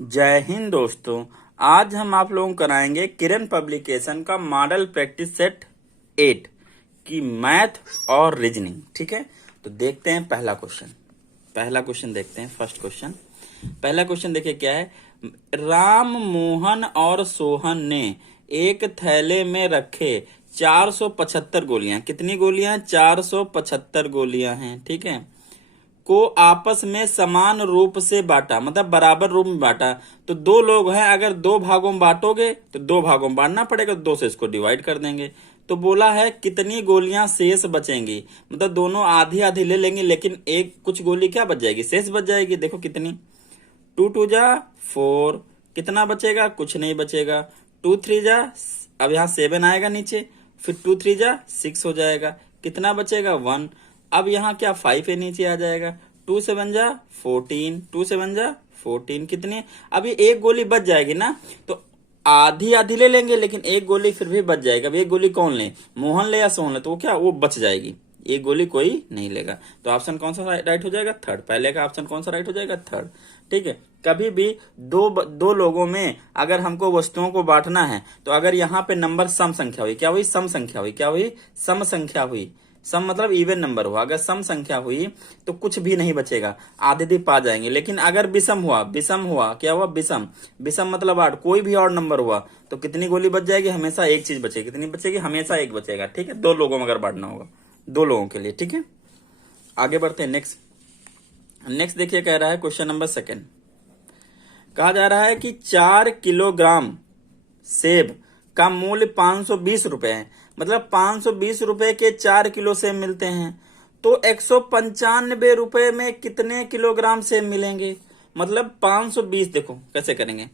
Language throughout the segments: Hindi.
जय हिंद दोस्तों। आज हम आप लोगों को कराएंगे किरण पब्लिकेशन का मॉडल प्रैक्टिस सेट 8 की मैथ और रीजनिंग। ठीक है, तो देखते हैं पहला क्वेश्चन देखते हैं। फर्स्ट क्वेश्चन, पहला क्वेश्चन देखिए क्या है। राम, मोहन और सोहन ने एक थैले में रखे 475 गोलियां। कितनी गोलियां? 475 गोलियां हैं। ठीक है, को आपस में समान रूप से बांटा, मतलब बराबर रूप में बांटा। तो दो लोग हैं, अगर दो भागों में बांटोगे तो दो भागों में बांटना पड़ेगा, दो से इसको डिवाइड कर देंगे। तो बोला है कितनी गोलियां शेष बचेंगी, मतलब दोनों आधी आधी ले लेंगे, लेकिन एक कुछ गोली क्या बच जाएगी, शेष बच जाएगी। देखो कितनी, 2 2 जा 4, कितना बचेगा? कुछ नहीं बचेगा। 2 3 जा, अब यहाँ 7 आएगा नीचे, फिर 2 3 जा 6 हो जाएगा, कितना बचेगा? 1। अब यहाँ क्या 5 है नीचे आ जाएगा, 2 7 जा 14, 2 7 जा 14, कितनी? अभी एक गोली बच जाएगी ना, तो आधी आधी ले लेंगे, लेकिन एक गोली फिर भी बच जाएगा। अब एक गोली कौन ले, मोहन ले या सोहन ले, तो वो क्या, वो बच जाएगी, एक गोली कोई नहीं लेगा। तो ऑप्शन कौन सा राइट हो जाएगा? थर्ड। पहले का ऑप्शन कौन सा राइट हो जाएगा? थर्ड। ठीक है, कभी भी दो लोगों में अगर हमको वस्तुओं को बांटना है, तो अगर यहाँ पे नंबर सम संख्या हुई, क्या हुई? सम संख्या हुई। क्या हुई? सम संख्या हुई। सम मतलब इवन नंबर हुआ। अगर सम संख्या हुई तो कुछ भी नहीं बचेगा, आधे आधे पा जाएंगे। लेकिन अगर विषम हुआ, क्या हुआ? विषम। विषम मतलब 8, कोई भी और नंबर हुआ तो कितनी गोली बच जाएगी? हमेशा एक चीज बचेगी। कितनी बचेगी? हमेशा एक बचेगा। ठीक है, दो लोगों में अगर बांटना होगा, दो लोगों के लिए। ठीक है, आगे बढ़ते हैं। नेक्स्ट देखिए, कह रहा है क्वेश्चन नंबर सेकंड, कहा जा रहा है कि 4 किलोग्राम सेब का मूल्य 520 रुपए है, मतलब 520 रुपए के 4 किलो सेब मिलते हैं। तो 195 रुपए में कितने किलोग्राम सेब मिलेंगे? मतलब 520, देखो कैसे करेंगे।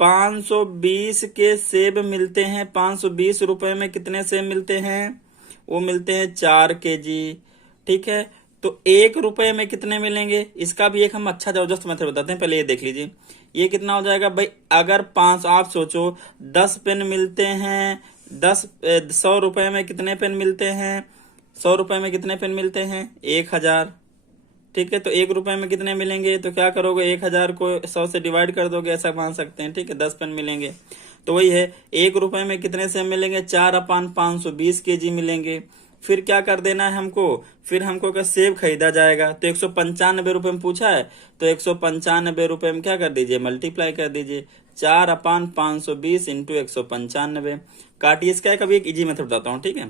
520 के सेब मिलते हैं, 520 रुपए में कितने सेब मिलते हैं? वो मिलते हैं 4 केजी। ठीक है, तो 1 रुपए में कितने मिलेंगे? इसका भी एक हम अच्छा जबरदस्त मेथड बताते हैं, पहले ये देख लीजिए। ये कितना हो जाएगा भाई? अगर 5, आप सोचो 10 पेन मिलते हैं, 100 रुपए में कितने पेन मिलते हैं? 100 रुपए में कितने पेन मिलते हैं? 1000। ठीक है, तो 1 रुपए में कितने मिलेंगे? तो क्या करोगे, 1000 को 100 से डिवाइड कर दोगे, ऐसा मान सकते हैं। ठीक है, 10 पेन मिलेंगे। तो वही है, 1 रुपए में कितने सेब मिलेंगे? 4/520 केजी मिलेंगे। फिर क्या कर देना है हमको? फिर हमको क्या सेब खरीदा जाएगा, तो 195 रुपए में पूछा है, तो 195 रुपए में क्या कर दीजिए, मल्टीप्लाई कर दीजिए। 4/520 इंटू 195। काटिए, इसका कभी एक इजी मेथड बताता हूँ। ठीक है,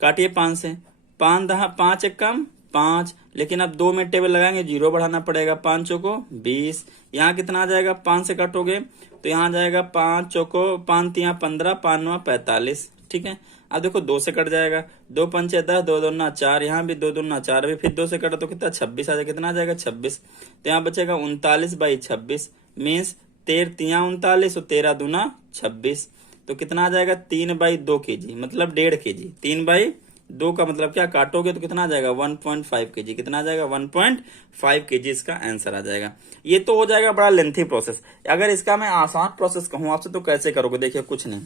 काटिए 5 से, 5 एक कम 5, लेकिन अब 2 में टेबल लगाएंगे, 0 बढ़ाना पड़ेगा। 5 चौको 20, यहाँ कितना आ जाएगा? 5 से काटोगे तो यहाँ जाएगा 5 चौको 5 3 15, 5 9 45। ठीक है, अब देखो 2 से कट जाएगा, 2 5 10, 2 2 9 4, यहाँ भी 2 2 9 4, अभी फिर 2 से कटा तो कितना? 26 आ जाएगा। कितना आ जाएगा? 26। तो यहाँ बचेगा 39/26, मीन्स 13 3 39 और 13 दूना 26। तो कितना आ जाएगा? 3/2 केजी, मतलब 1.5 केजी। 3/2 का मतलब क्या, काटोगे तो कितना आ जाएगा? 1.5 केजी। कितना आ जाएगा? 1.5 केजी इसका आंसर आ जाएगा। ये तो हो जाएगा बड़ा लेंथी प्रोसेस। अगर इसका मैं आसान प्रोसेस कहूं आपसे तो कैसे करोगे? देखिए कुछ नहीं,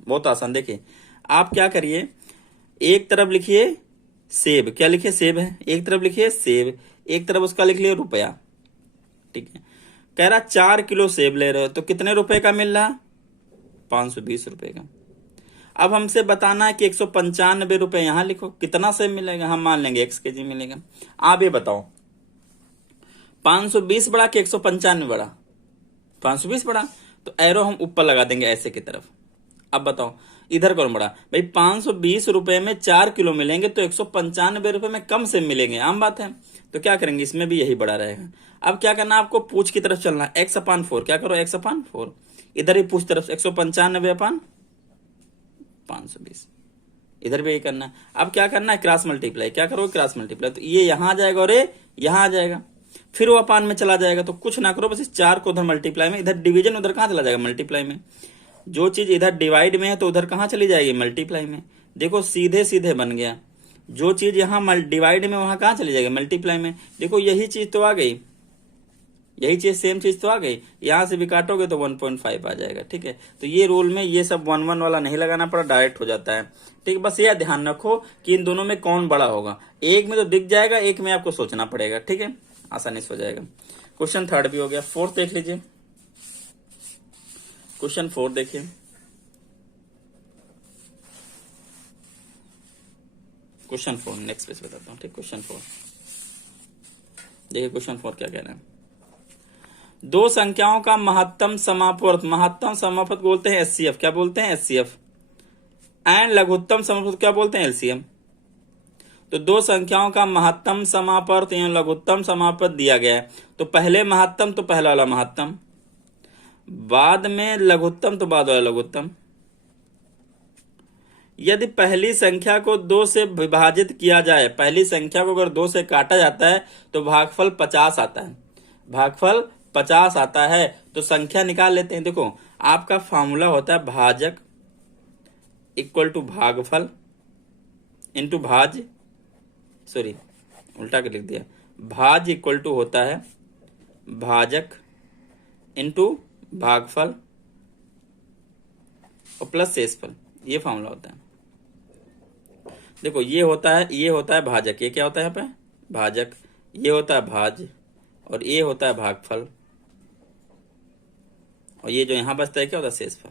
बहुत आसान। देखिए आप क्या करिए, एक तरफ लिखिए सेब, क्या लिखिए? सेब है। एक तरफ लिखिए सेब, एक तरफ उसका लिख लिया रुपया। ठीक है, कह रहा 4 किलो सेब ले रहे हो, तो कितने रुपए का मिल रहा? 520 रुपए का। अब हमसे बताना है कि 195 रुपए यहां लिखो, कितना सेब मिलेगा? हम मान लेंगे x केजी मिलेगा। आप ये बताओ, 520 बड़ा कि 195 बड़ा? 520 बड़ा, तो एरो हम ऊपर लगा देंगे ऐसे की तरफ। अब बताओ इधर कौन बड़ा? भाई 520 रुपए में 4 किलो मिलेंगे, तो 195 रुपए में कम से मिलेंगे, आम बात है। तो क्या करेंगे, इसमें भी यही बड़ा रहेगा। अब क्या करना, आपको पूछ की तरफ चलना, x/4। क्या करो, x/4। इधर ही पूछ तरफ 195/520, इधर भी यही करना है। अब क्या करना है, क्रॉस मल्टीप्लाई। क्या करो, क्रॉस मल्टीप्लाई। तो ये यहां आ जाएगा और ये यहां आ जाएगा, फिर वो अपान में चला जाएगा। तो कुछ ना करो, बस इस 4 को उधर मल्टीप्लाई में, इधर डिवीजन उधर कहां चला जाएगा? मल्टीप्लाई में। जो चीज इधर डिवाइड में है तो उधर कहां चली जाएगी? मल्टीप्लाई में। देखो सीधे सीधे बन गया। जो चीज यहां डिवाइड में, वहां कहां चली जाएगी? मल्टीप्लाई में। देखो यही चीज तो आ गई, यही चीज सेम चीज तो आ गई। यहां से भी काटोगे तो 1.5 आ जाएगा। ठीक है, तो ये रूल में ये सब 1 1 वाला नहीं लगाना पड़ा, डायरेक्ट हो जाता है। ठीक, बस ये ध्यान रखो कि इन दोनों में कौन बड़ा होगा। एक में तो दिख जाएगा, एक में आपको सोचना पड़ेगा। ठीक है, आसानी से हो जाएगा। क्वेश्चन थर्ड भी हो गया। फोर्थ देख लीजिए, क्वेश्चन 4 देखिए। क्वेश्चन 4 नेक्स्ट पेज बताता हूँ, ठीक। क्वेश्चन 4 देखिए, क्वेश्चन 4 क्या कह रहे हैं। दो संख्याओं का महत्तम समापवर्त बोलते हैं एचसीएफ। क्या बोलते हैं? एचसीएफ। एंड लघुत्तम समापवर्त क्या बोलते हैं? एलसीएम। तो दो संख्याओं का महत्तम समापवर्त या लघुत्तम समापवर्त दिया गया है, तो पहले महत्तम तो पहला वाला महत्तम, बाद में लघुत्तम तो बाद वाला लघुत्तम। यदि पहली संख्या को 2 से विभाजित किया जाए, पहली संख्या को अगर 2 से काटा जाता है तो भागफल 50 आता है। भागफल 50 आता है, तो संख्या निकाल लेते हैं। देखो, आपका फॉर्मूला होता है भाजक इक्वल टू भागफल इंटू भाज, सॉरी उल्टा कर लिख दिया, भाज इक्वल टू होता है भाजक इंटू भागफल और प्लस शेषफल। ये फॉर्मूला होता है। देखो, ये होता है भाजक, ये क्या होता है यहाँ पे? भाजक। ये होता है भाज और ये होता है भागफल, और ये जो यहां बचता है क्या होता है? शेषफल।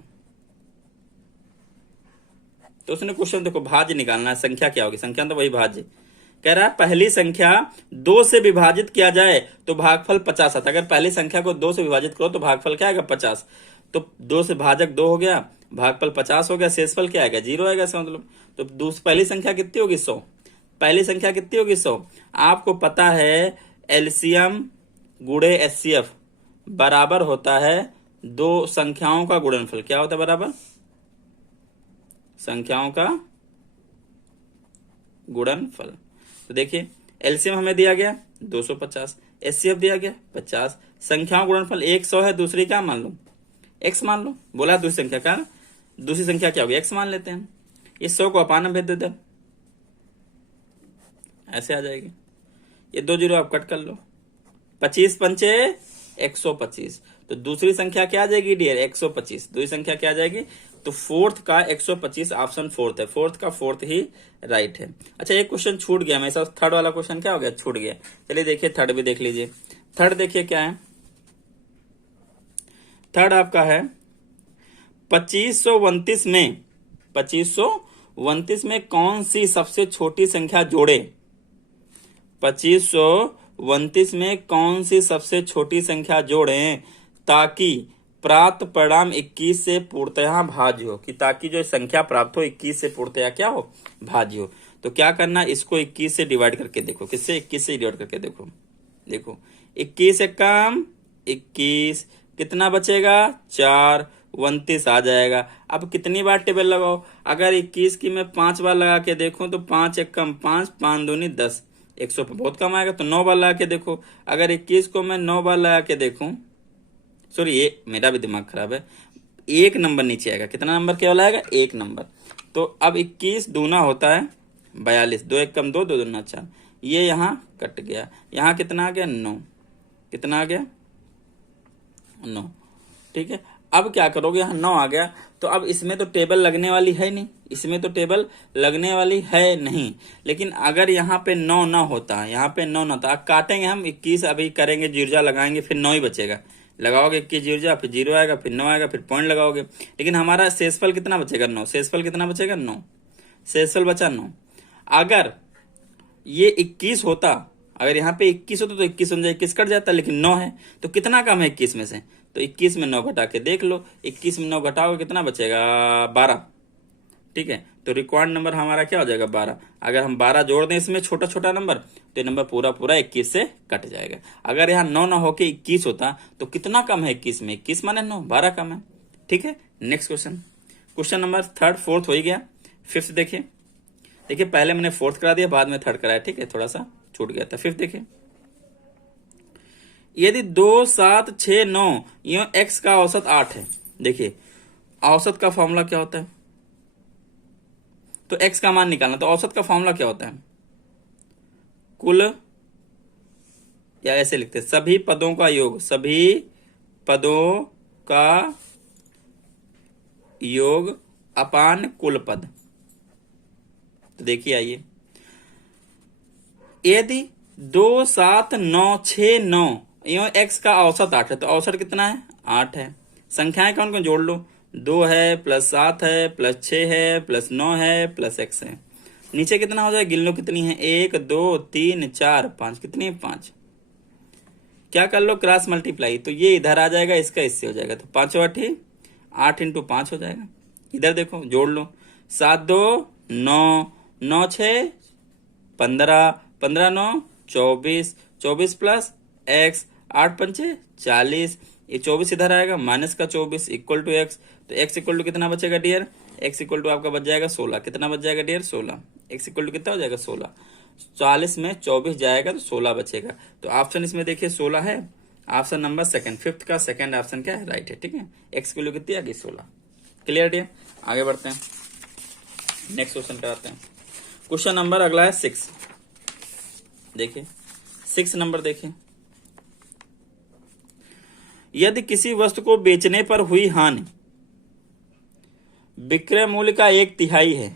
तो उसने क्वेश्चन देखो, भाज्य निकालना है, संख्या क्या होगी? संख्या तो वही भाज्य कह रहा है। पहली संख्या 2 से विभाजित किया जाए तो भागफल 50 आता है। अगर पहली संख्या को 2 से विभाजित करो तो भागफल क्या आएगा? 50। तो 2 से भाजक 2 हो गया, भागफल 50 हो गया, शेषफल क्या आएगा? 0 आएगा इसका मतलब। तो पहली संख्या कितनी होगी? 100। पहली संख्या कितनी होगी? 100। आपको पता है एलसीएम गुणे एचसीएफ बराबर होता है दो संख्याओं का गुणनफल। क्या होता है बराबर? संख्याओं का गुणनफल। तो देखिए, एलसीएम हमें दिया गया 250, एचसीएफ दिया गया 50, संख्याओं गुणनफल एक 100 है, दूसरी क्या मान लो? एक्स मान लो। बोला दूसरी संख्या का, दूसरी संख्या क्या होगी? एक्स मान लेते हैं। ये 100 को अपान में भेज देते हैं, ऐसे आ जाएगी। ये 2 जीरो आप कट कर लो, 25 पंचे 125। तो दूसरी संख्या क्या आ जाएगी डियर? 125। दूसरी संख्या क्या आ जाएगी? तो फोर्थ का 125 ऑप्शन फोर्थ है। फोर्थ का फोर्थ ही राइट है। अच्छा, एक क्वेश्चन छूट गया मेरे साथ, थर्ड वाला क्वेश्चन क्या हो गया? छूट गया। चलिए देखिए, थर्ड भी देख लीजिए। थर्ड देखिए क्या है। थर्ड आपका है 2529 में कौन सी सबसे छोटी संख्या जोड़े? 2529 में कौन सी सबसे छोटी संख्या जोड़ें ताकि प्राप्त परिणाम 21 से पूर्णतः भाज्य हो, कि ताकि जो संख्या प्राप्त हो 21 से पूर्णतः क्या हो? भाज्य हो। तो क्या करना, इसको 21 से डिवाइड करके देखो। किससे? 21 से डिवाइड करके देखो। देखो, 21 से कम 21, कितना बचेगा? 4, 29 आ जाएगा। अब कितनी बार टेबल लगाओ? अगर 21 की मैं 5 बार लगा के देखूं तो 5 एक कम 5, 5 दूनी 10, 100 बहुत कम आएगा। तो 9 बार लगा के देखो। अगर 21 को मैं 9 बार लगा के देखूं, सॉरी ये मेरा भी दिमाग खराब है, 1 नंबर नीचे आएगा। कितना नंबर केवल आएगा? 1 नंबर। तो अब 21 दूना होता है 42, 2 एक कम 2, 2 दूना 4, ये यहाँ कट गया। यहाँ कितना आ गया? 9। कितना आ गया? 9। ठीक है, अब क्या करोगे? यहाँ 9 आ गया, तो अब इसमें तो टेबल लगने वाली है नहीं, इसमें तो टेबल लगने वाली है नहीं। लेकिन अगर यहाँ पे 9 ना होता, यहाँ पे 9 ना होता, काटेंगे हम 21, अभी करेंगे जीरो लगाएंगे, फिर 9 ही बचेगा। लगाओगे 21 जीरो, फिर 0 आएगा, फिर 9 आएगा, फिर पॉइंट लगाओगे। लेकिन हमारा शेषफल कितना बचेगा? 9। शेषफल कितना बचेगा? 9। शेषफल बचा 9। अगर ये 21 होता, अगर यहाँ पे 21 होता तो 21 समझे 21 कट जाता, लेकिन 9 है तो कितना कम है 21 में से? तो 21 में 9 घटा के देख लो, 21 में 9 घटाओगे कितना बचेगा? 12। ठीक है, तो रिक्वायर्ड नंबर हमारा क्या हो जाएगा? 12। अगर हम 12 जोड़ दें इसमें छोटा छोटा नंबर, तो ये नंबर पूरा पूरा 21 से कट जाएगा। अगर यहाँ 9 ना होके 21 होता तो कितना कम है 21 में? 21 माने 9, 12 कम है। ठीक है, next question. Question number third, fourth हो ही गया। फिफ्थ देखिए। देखिए, पहले मैंने फोर्थ करा दिया, बाद में थर्ड कराया। ठीक है, थोड़ा सा छूट गया था। फिफ्थ देखिए, यदि 2, 7, 6, 9 यो एक्स का औसत 8 है। देखिए, औसत का फॉर्मूला क्या होता है? तो एक्स का मान निकालना, तो औसत का फॉर्मूला क्या होता है? कुल, या ऐसे लिखते हैं, सभी पदों का योग, सभी पदों का योग अपान कुल पद। तो देखिए, आइए, यदि 2, 7, 9, 6, 9 यो एक्स का औसत 8 है, तो औसत कितना है? 8 है। संख्याएं कौन कौन जोड़ लो, 2 है प्लस 7 है प्लस 6 है प्लस 9 है प्लस x है। नीचे कितना हो जाएगा, गिन लो कितनी है, 1 2 3 4 5, कितनी है 5। क्या कर लो, क्रॉस मल्टीप्लाई, तो ये इधर आ जाएगा, इसका इससे हो जाएगा, तो 5 8 8 इंटू 5 हो जाएगा। इधर देखो जोड़ लो, 7 2 9 9 6 15 15 9 24 24 प्लस x 8 पंचे 40, ये 24 इधर आएगा, माइनस का 24 इक्वल टू x, तो x इक्वल टू कितना बचेगा डियर, x इक्वल टू आपका बच जाएगा 16। कितना बच जाएगा डियर, 16। x इक्वल टू कितना हो जाएगा 16, 40 में 24 जाएगा तो 16 बचेगा। तो ऑप्शन इसमें देखिए 16 है, ऑप्शन नंबर सेकंड, फिफ्थ का सेकंड ऑप्शन क्या है, राइट है। ठीक है, x की वैल्यू कितनी आ गई 16। क्लियर डियर, आगे बढ़ते हैं, नेक्स्ट क्वेश्चन कराते हैं। क्वेश्चन नंबर अगला है 6। देखिए 6 नंबर देखिए, यदि किसी वस्तु को बेचने पर हुई हानि विक्रय मूल्य का 1/3 है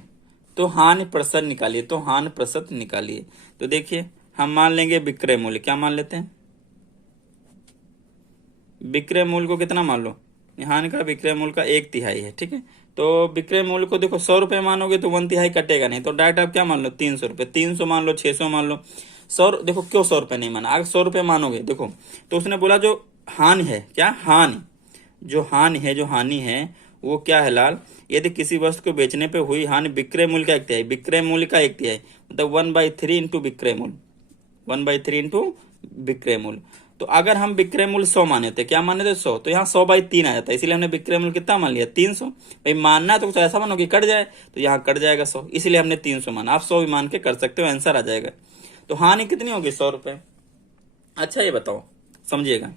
तो हानि प्रतिशत निकालिए, तो हानि प्रतिशत निकालिए। तो देखिए हम मान लेंगे विक्रय मूल्य, क्या मान लेते हैं, विक्रय मूल्य को कितना मान लो, हानि का विक्रय मूल्य का 1/3 है। ठीक है, तो विक्रय मूल्य को देखो 100 रुपए मानोगे तो 1/3 कटेगा नहीं, तो डायरेक्ट आप क्या मान लो 300 रुपए, 300 मान लो, 600 मान लो, 100। देखो क्यों 100 रुपए नहीं माना, अगर 100 रुपए मानोगे देखो तो उसने बोला जो हानि है, क्या हानि, जो हानि है वो क्या है लाल, यदि किसी वस्तु को बेचने पे हुई हानि विक्रय मूल्य का 1/3, विक्रय मूल्य का 1/3 मतलब 1/3 इंटू विक्रय मूल्य, 1/3 इंटू विक्रय मूल्य। तो अगर हम विक्रय मूल्य 100 माने थे, क्या माने थे 100, तो यहाँ 100/3 आ जाता है, इसीलिए हमने विक्रय मूल्य कितना मान लिया 300। भाई मानना है तो कुछ ऐसा मानो कि कट जाए, तो यहाँ कट जाएगा 100, इसलिए हमने 300 माना। आप 100 भी मान के कर सकते हो, आंसर आ जाएगा। तो हानि कितनी होगी 100 रुपए। अच्छा ये बताओ, समझिएगा,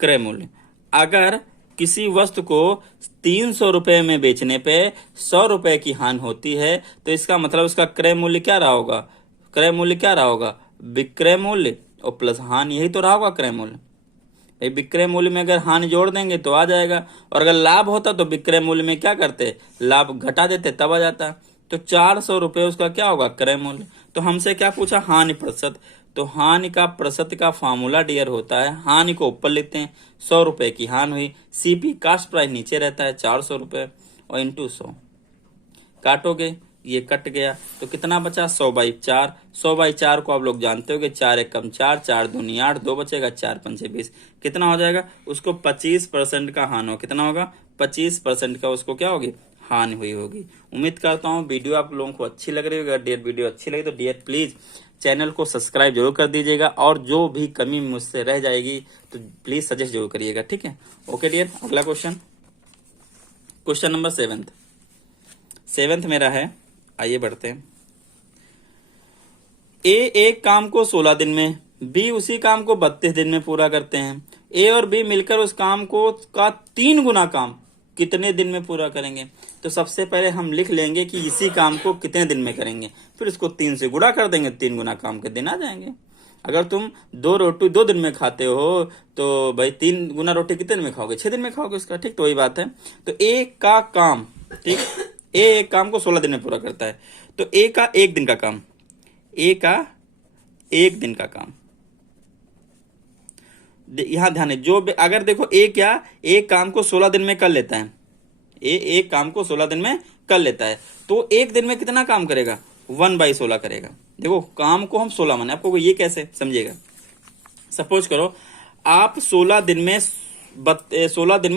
क्रय मूल्य, अगर किसी वस्तु को 300 रुपए में बेचने पे 100 रुपए की हानि होती है तो इसका मतलब उसका क्रय मूल्य क्या रहा होगा, क्रय मूल्य क्या रहा होगा, विक्रय मूल्य और प्लस हानि, यही तो रहा होगा क्रय मूल्य। भाई विक्रय मूल्य में अगर हानि जोड़ देंगे तो आ जाएगा, और अगर लाभ होता तो विक्रय मूल्य में क्या करते, लाभ घटा देते तब आ जाता। तो 400 रुपए उसका क्या होगा क्रय मूल्य। तो हमसे क्या पूछा, हानि प्रतिशत, तो हानि का प्रतिशत का फार्मूला डियर होता है, हानि को ऊपर लिखते हैं, 100 रुपए की हानि हुई, सीपी कास्ट प्राइस नीचे रहता है 400 रुपए, और इंटू 100 काटोगे, ये कट गया तो कितना बचा 100/4। 100/4 को आप लोग जानते हो कि 4 1 कम 4, 4 दूनी 8, 2 बचेगा, 4 5 20, कितना हो जाएगा, उसको 25% का हानि हो, कितना होगा 25% का उसको क्या होगी, हानि हुई होगी। उम्मीद करता हूँ वीडियो आप लोगों को अच्छी लग रही होगी। अगर डियर वीडियो अच्छी लगी तो डियर प्लीज चैनल को सब्सक्राइब जरूर कर दीजिएगा, और जो भी कमी मुझसे रह जाएगी तो प्लीज सजेस्ट जरूर करिएगा। ठीक है, ओके डियर, अगला क्वेश्चन, क्वेश्चन नंबर 7th मेरा है, आइए बढ़ते हैं। ए एक काम को 16 दिन में, बी उसी काम को 32 दिन में पूरा करते हैं। ए और बी मिलकर उस काम को का 3 गुना काम कितने दिन में पूरा करेंगे। तो सबसे पहले हम लिख लेंगे कि इसी काम को कितने दिन में करेंगे, फिर इसको 3 से गुणा कर देंगे, 3 गुना काम के दिन आ जाएंगे। अगर तुम 2 रोटी 2 दिन में खाते हो तो भाई 3 गुना रोटी कितने दिन में खाओगे, 6 दिन में खाओगे उसका। ठीक, तो वही बात है। तो ए का काम, ठीक, ए एक काम को 16 दिन में पूरा करता है, तो ए का 1 दिन का काम, ए का 1 दिन का काम, यहां ध्यान है, जो अगर देखो ए क्या, एक काम को 16 दिन में कर लेता है, ए एक काम को 16 दिन में कर लेता है, तो 1 दिन में कितना काम करेगा, 1/16 करेगा। देखो काम को हम 16 माने, आपको ये कैसे समझिएगा, सपोज करो आप 16 दिन में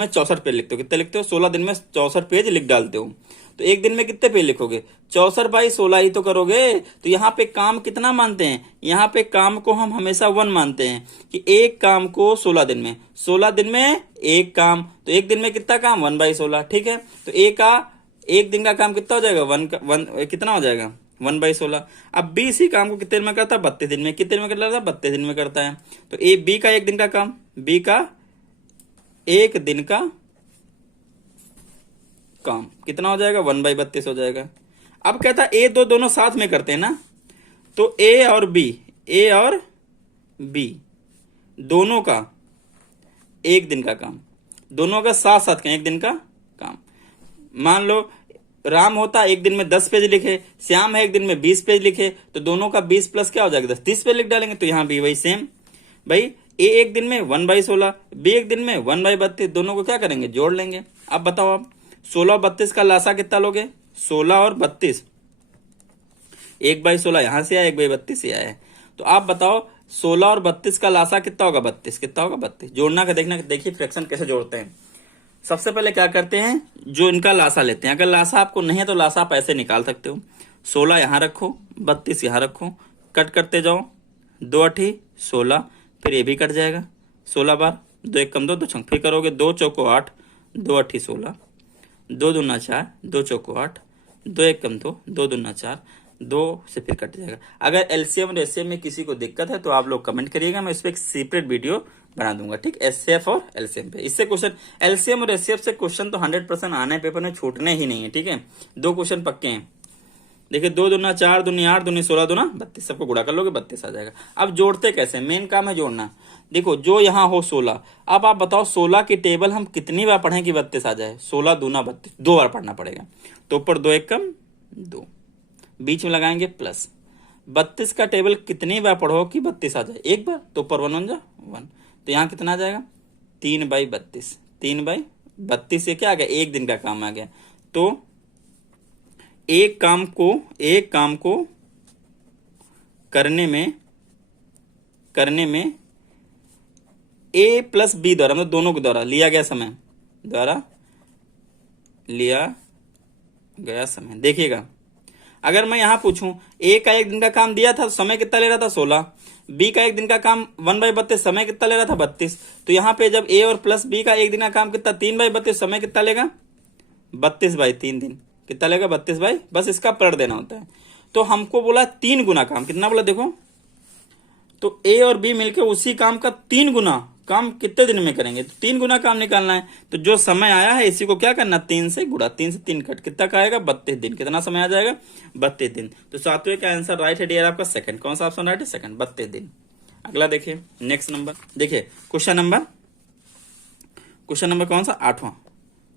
64 पेज लिखते हो, कितने लिखते हो, 16 दिन में 64 पेज लिख डालते हो, तो 1 दिन में कितने पेज लिखोगे, 64/16 ही तो करोगे। तो यहाँ पे काम कितना मानते हैं, यहाँ पे काम को हम हमेशा 1 मानते हैं कि एक काम को 16 दिन में, 16 दिन में एक काम, तो 1 दिन में कितना काम 1/16। ठीक है, तो ए का 1 दिन का काम कितना हो जाएगा, कितना हो जाएगा 1/16। अब बी इसी काम को कितने दिन में करता है, 32 दिन में, कितने दिन में करता है, 32 दिन में करता है। तो ए बी का 1 दिन का काम, बी का 1 दिन का काम कितना हो जाएगा, 1/32 हो जाएगा। अब कहता है ए दो दोनों साथ में करते हैं ना, तो ए और बी दोनों का 1 दिन का काम, दोनों का साथ साथ का 1 दिन का काम। मान लो राम होता 1 दिन में 10 पेज लिखे, श्याम है 1 दिन में 20 पेज लिखे, तो दोनों का 20 प्लस क्या हो जाएगा 10, 30 पेज लिख डालेंगे। तो यहां भी वही सेम, भाई ए एक दिन में 1/16, बी एक दिन में 1/32, दोनों को क्या करेंगे, जोड़ लेंगे। अब बताओ आप 16 और 32 का लासा कितना लोगे, 16 और 32, 1/16 यहां से आया, 1/32 से आया है। तो आप बताओ 16 और 32 का लासा कितना होगा, 32, कितना होगा 32। जोड़ना का देखना, देखिए फ्रैक्शन कैसे जोड़ते हैं। सबसे पहले क्या करते हैं, जो इनका लासा लेते हैं। अगर लासा आपको नहीं है तो लासा आप ऐसे निकाल सकते हो, 16 यहां रखो, 32 यहां रखो, कट करते जाओ, 2 8 16, फिर ये भी कट जाएगा, 16 बार, 2 1 कम 2 2 छंग, फिर करोगे 2 चौको 8, 2 8 16, 2 दूना 4, 2 चौको 8, 2 1 कम 2, 2 दूना 4, 2 से फिर कट जाएगा। अगर एलसीएम और एचसीएफ में किसी को दिक्कत है तो आप लोग कमेंट करिएगा, मैं इस पर एक सेपरेट वीडियो बना दूंगा, ठीक। एचसीएफ और एलसीएम पे, इससे क्वेश्चन, एलसीएम और एचसीएफ से क्वेश्चन तो 100% आने पेपर में, छूटने ही नहीं है, ठीक है। 2 क्वेश्चन पक्के हैं। देखिए 2 दूना 4, दूनी 8, दूनी 16, दूना 32, सबको गुणा कर लोगे 32 आ जाएगा। अब जोड़ते कैसे, मेन काम है जोड़ना। देखो जो यहाँ हो 16, अब आप बताओ 16 की टेबल हम कितनी बार पढ़ें कि 32 आ जाए, 16 दूना 32, 2 बार पढ़ना पड़ेगा। तो ऊपर 2 1 कम 2, बीच में लगाएंगे प्लस। 32 का टेबल कितनी बार पढ़ो कि 32 आ जाए, एक बार, तो ऊपर 1 1 जा 1, तो यहाँ कितना आ जाएगा 3/32, 3/32 से क्या आ गया, एक दिन का काम आ गया। तो एक काम को करने में ए प्लस बी द्वारा, मतलब दोनों के द्वारा लिया गया समय, देखिएगा अगर मैं यहां पूछूं ए का एक दिन का काम दिया था, समय कितना ले रहा था 16, बी का एक दिन का काम 1/32, समय कितना ले रहा था 32, तो यहां पे जब ए और प्लस बी का एक दिन का काम कितना 3/32, समय कितना लेगा 32/3 दिन, कितना लेगा 32 बस इसका पलट देना होता है। तो हमको बोला 3 गुना काम, कितना बोला देखो, तो ए और बी मिलकर उसी काम का 3 गुना काम कितने दिन में करेंगे, तो 3 गुना काम निकालना है। तो जो समय आया है इसी को क्या करना, 3 से गुणा, 3 से 3 कट, कितना का आएगा 32 दिन, कितना समय आ जाएगा 32 दिन। तो सातवें का आंसर राइट है डियर आपका सेकंड, कौन सा ऑप्शन राइट है, सेकंड, 32 दिन। अगला देखिए नेक्स्ट नंबर, देखिए क्वेश्चन नंबर कौन सा, 8वां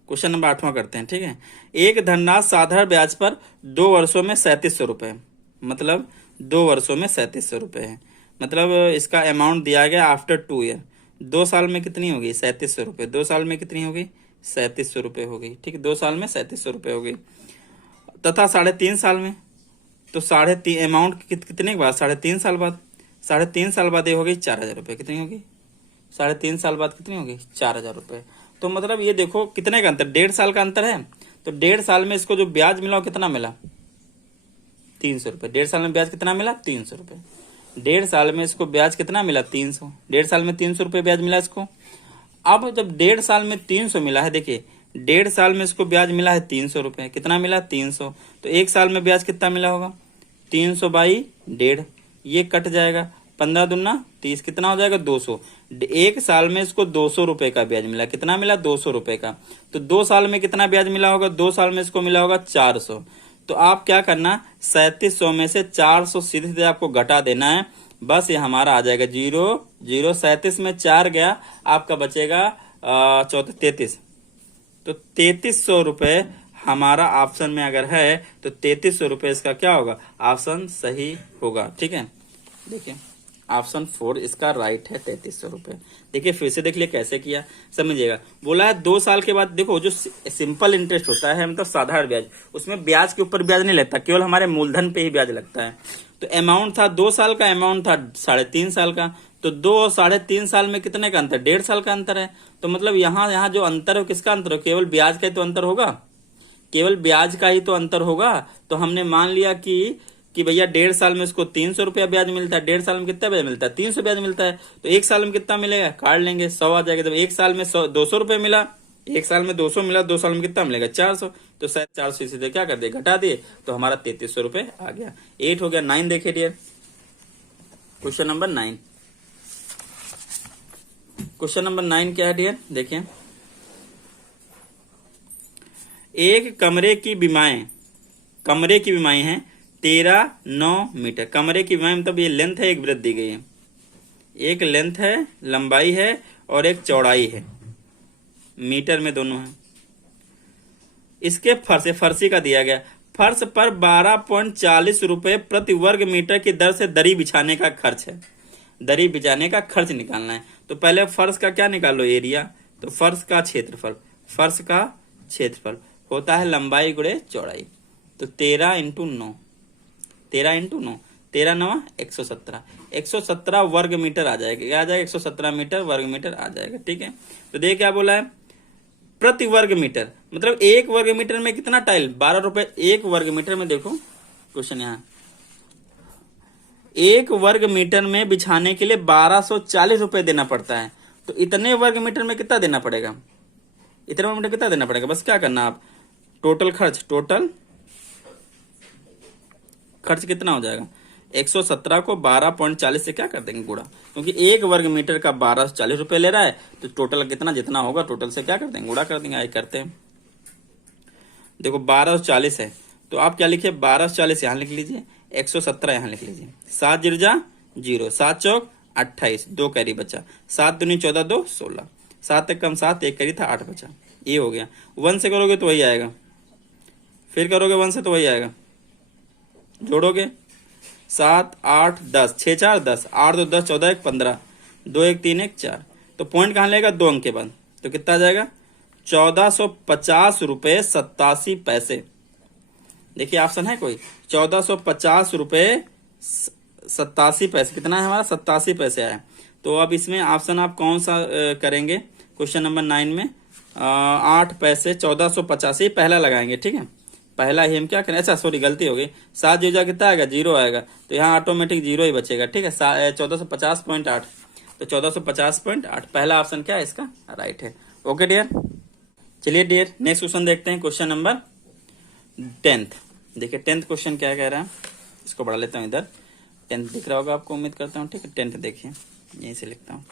क्वेश्चन नंबर 8वां करते हैं, ठीक है। एक धनराशि साधारण ब्याज पर 2 वर्षों में 3700 रुपए, मतलब 2 वर्षों में 3700 रुपए है, मतलब इसका अमाउंट दिया गया आफ्टर 2 ईयर, 2 साल में कितनी होगी 3700 रुपए, 2 साल में कितनी होगी 3700 रुपए हो गई, ठीक है, 2 साल में 3700 रुपए हो गई। तथा 3.5 साल में, तो 3.5 अमाउंट कितने के बाद, 3.5 साल बाद, 3.5 साल बाद ये हो गई 4000 रुपए, कितनी होगी 3.5 साल बाद कितनी होगी 4000 रुपए। तो मतलब ये देखो कितने का अंतर, 1.5 साल का अंतर है। तो 1.5 साल में इसको जो ब्याज मिला वो कितना मिला 300 रुपए, 1.5 साल में ब्याज कितना मिला 300 रुपए, 1.5 साल में इसको ब्याज कितना मिला 300, 1.5 साल में 300 रुपए ब्याज मिला इसको। अब जब 1.5 साल में 300 मिला है, देखिए 1.5 साल में इसको ब्याज मिला है 300 रुपए, कितना मिला 300, तो 1 साल में ब्याज कितना मिला होगा 300/1.5, ये कट जाएगा, 15 दूना 30, कितना हो जाएगा 200। 1 साल में इसको 200 रुपए का ब्याज मिला, कितना मिला 200 रुपए का। तो 2 साल में कितना ब्याज मिला होगा, 2 साल में इसको मिला होगा 400। तो आप क्या करना, 3700 में से 400 सीधे सीधे आपको घटा देना है, बस ये हमारा आ जाएगा 0 0, 37 में 4 गया, आपका बचेगा 33। तो 3300 रुपए हमारा ऑप्शन में अगर है तो 3300 रुपए इसका क्या होगा, ऑप्शन सही होगा, ठीक है। देखिए ऑप्शन 4 इसका राइट है, 3300 रुपए। देखिए फिर से देख लिया कैसे किया, समझिएगा। बोला है 2 साल के बाद, देखो जो सिंपल इंटरेस्ट होता है मतलब साधारण ब्याज, उसमें ब्याज के ऊपर ब्याज नहीं लगता, केवल हमारे मूलधन पे ही ब्याज लगता है। तो अमाउंट था 2 साल का, अमाउंट था 3.5 साल का, तो 2 और 3.5 साल में कितने का अंतर, 1.5 साल का अंतर है। तो मतलब यहाँ जो अंतर है किसका अंतर है, केवल ब्याज का ही तो अंतर होगा, केवल ब्याज का ही तो अंतर होगा। तो हमने मान लिया कि भैया 1.5 साल में इसको 300 रुपया ब्याज मिलता है, 1.5 साल में कितना ब्याज मिलता है 300 ब्याज मिलता है, तो 1 साल में कितना मिलेगा, काट लेंगे 100 आ जाएगा। जब 1 साल में 200 रुपए मिला, 1 साल में 200 मिला, 2 साल में कितना मिलेगा 400, तो शायद 400 सीधे क्या कर दिए घटा दिए, तो हमारा 3300 रुपए आ गया। 8 हो गया। 9 देखिए dear, question number 9, question number 9 क्या है डियर, देखिए एक कमरे की बीमाएं हैं 13.9 मीटर। कमरे की बीमाएं मतलब ये लेंथ है, एक वृत्त दी गई है, एक लेंथ है, लंबाई है और एक चौड़ाई है, मीटर में दोनों है। इसके फर्शी का दिया गया, फर्श पर 12.40 रुपए प्रति वर्ग मीटर की दर से दरी बिछाने का खर्च है। दरी बिछाने का खर्च निकालना है। तो पहले फर्श का क्या निकालो, एरिया। तो फर्श का क्षेत्रफल, फर्श का क्षेत्रफल होता है लंबाई गुणे चौड़ाई। तो 13 × 9, 13×9 117, 117 वर्ग मीटर आ जाएगा। क्या आ जाएगा, 117 मीटर वर्ग मीटर आ जाएगा। ठीक है, तो देखिए क्या बोला है, प्रति वर्ग मीटर, मतलब एक वर्ग मीटर में कितना टाइल, 12 रुपए एक वर्ग मीटर में। देखो क्वेश्चन यहाँ, एक वर्ग मीटर में बिछाने के लिए 1240 रुपए देना पड़ता है। तो इतने वर्ग मीटर में कितना देना पड़ेगा, इतने वर्ग मीटर कितना देना पड़ेगा, बस क्या करना आप, टोटल खर्च कितना हो जाएगा, 117 को 12.40 से क्या कर देंगे गुणा, क्योंकि एक वर्ग मीटर का 1240 रुपए ले रहा है। तो टोटल कितना जितना होगा टोटल से क्या कर देंगे, गुणा कर देंगे। आइए करते हैं, देखो 1240 है, तो आप क्या लिखिए, 1240 यहाँ लिख लीजिए, 117 यहाँ लिख लीजिए। 7 0 0, 7 चौक 28, 2 कैरी बचा, 7 दूनी 14, 2 16, 7 एक कम 7, 1 कैरी था 8 बचा, ये हो गया। 1 से करोगे तो वही आएगा, फिर करोगे 1 से तो वही आएगा, जोड़ोगे 7 8 10, 6 4 10, 8 2 10, 14 1 15, 2 1 3 1 4। तो पॉइंट कहाँ लेगा, 2 अंक के बाद। तो कितना आ जाएगा, 1450 रुपए 87 पैसे। देखिए ऑप्शन है कोई, 1450 रुपए 87 पैसे, कितना है हमारा, 87 पैसे आया। तो अब इसमें ऑप्शन आप कौन सा करेंगे, क्वेश्चन नंबर 9 में 8 पैसे 1485 पहला लगाएंगे। ठीक है, पहला ही हम क्या करें, अच्छा सॉरी गलती हो गई, 7 जीरो कितना आएगा, 0 आएगा, तो यहाँ ऑटोमेटिक 0 ही बचेगा। ठीक है, 1450.8, तो 1450.8 पहला ऑप्शन क्या है इसका, राइट है। ओके डियर, चलिए डियर नेक्स्ट क्वेश्चन देखते हैं, क्वेश्चन नंबर 10th। देखिए 10th क्वेश्चन क्या कह रहा है, इसको बढ़ा लेता हूँ इधर, 10th दिख रहा होगा आपको, उम्मीद करता हूँ। ठीक है, 10th देखिए, यहीं से लिखता हूँ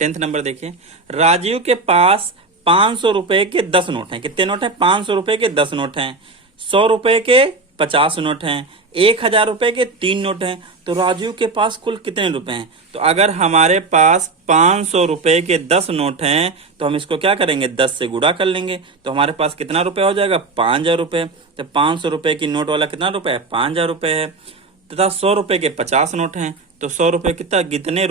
10th नंबर देखिए, राजीव के पास 500 रुपए के 10 नोट हैं। कितने नोट हैं, 500 रुपए के 10 नोट हैं, 100 रुपए के 50 नोट हैं, 1000 रुपए के 3 नोट हैं। तो राजीव के पास कुल कितने रुपए हैं। तो अगर हमारे पास 500 रुपए के 10 नोट हैं तो हम इसको क्या करेंगे, 10 से गुणा कर लेंगे। तो हमारे पास कितना रुपए हो जाएगा, 5000 रुपए। तो 500 रुपए की नोट वाला कितना रुपए है, 5000 रुपए है। तथा 100 रुपए के 50 नोट हैं। तो 100 रुपए कितना, जितने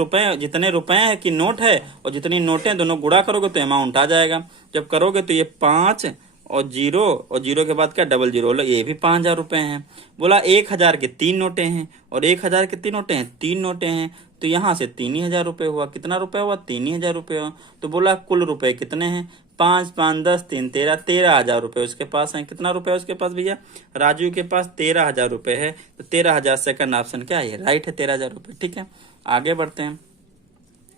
रुपए की नोट है और जितनी नोटें दोनों गुणा करोगे तो अमाउंट आ जाएगा। जब करोगे तो ये 5 और 0 और 0 के बाद क्या, डबल 0, बोला ये भी 5000 रुपए हैं। बोला 1000 के 3 नोटें हैं और 1000 के 3 नोटें हैं, 3 नोटें हैं। तो यहाँ से 3000 रुपए हुआ, कितना रुपए हुआ, 3000 रुपए हुआ। तो बोला कुल रुपए कितने हैं, 5 5 10 3 13, 13000 रुपए उसके पास है। कितना रुपए है उसके पास भैया, राजू के पास 13000 रुपए है। तो 13000 सेकंड ऑप्शन क्या है, राइट है, 13000 रुपए। ठीक है, आगे बढ़ते हैं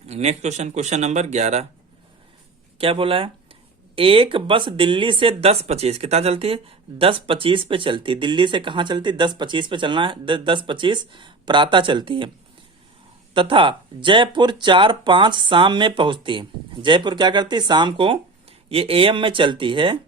नेक्स्ट क्वेश्चन, क्वेश्चन नंबर 11। क्या बोला है, एक बस दिल्ली से 10:25 कितना चलती है, 10:25 पे चलती है। दिल्ली से कहाँ चलती है, 10:25 पे चलना है, 10:25 प्रातः चलती है। तथा जयपुर 4:05 शाम में पहुंचती है। जयपुर क्या करती है, शाम को ये AM में चलती है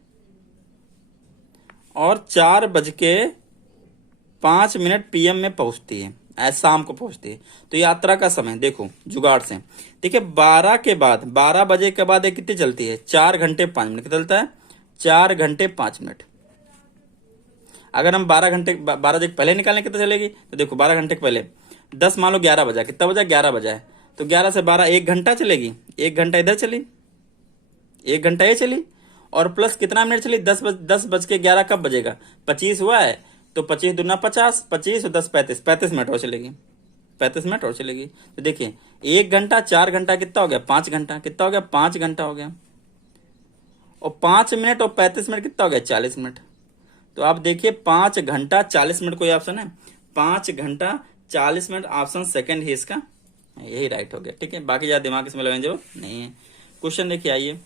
और 4:05 PM में पहुंचती है, शाम को पहुंचती है। तो यात्रा का समय देखो जुगाड़ से, देखिए 12 के बाद, 12 बजे के बाद ये कितनी चलती है, 4 घंटे 5 मिनट चलता है, 4 घंटे 5 मिनट। अगर हम 12 बजे पहले निकालें कितना चलेगी, तो देखो 12 घंटे के पहले 10 मान लो 11 बजा, कितना बजा, 11 बजा है। तो 11 से 12 1 घंटा चलेगी, 1 घंटा इधर चली, 1 घंटा ये चली, और प्लस कितना मिनट चली, 10:11 कब बजेगा, 25 हुआ है। तो 25 दूना 50, 25 और 10 35 मिनट और चलेगी, 35 मिनट और चलेगी। तो देखिए 1 घंटा 4 घंटा कितना हो गया, 5 घंटा, कितना हो गया, 5 घंटा हो गया। और 5 मिनट और 35 मिनट कितना हो गया, 40 मिनट। तो आप देखिए 5 घंटा 40 मिनट कोई ऑप्शन है, 5 घंटा 40 मिनट ऑप्शन सेकंड ही इसका यही राइट हो गया। ठीक है, बाकी ज्यादा दिमाग इसमें लगाने जो नहीं है। क्वेश्चन देखिए, आइए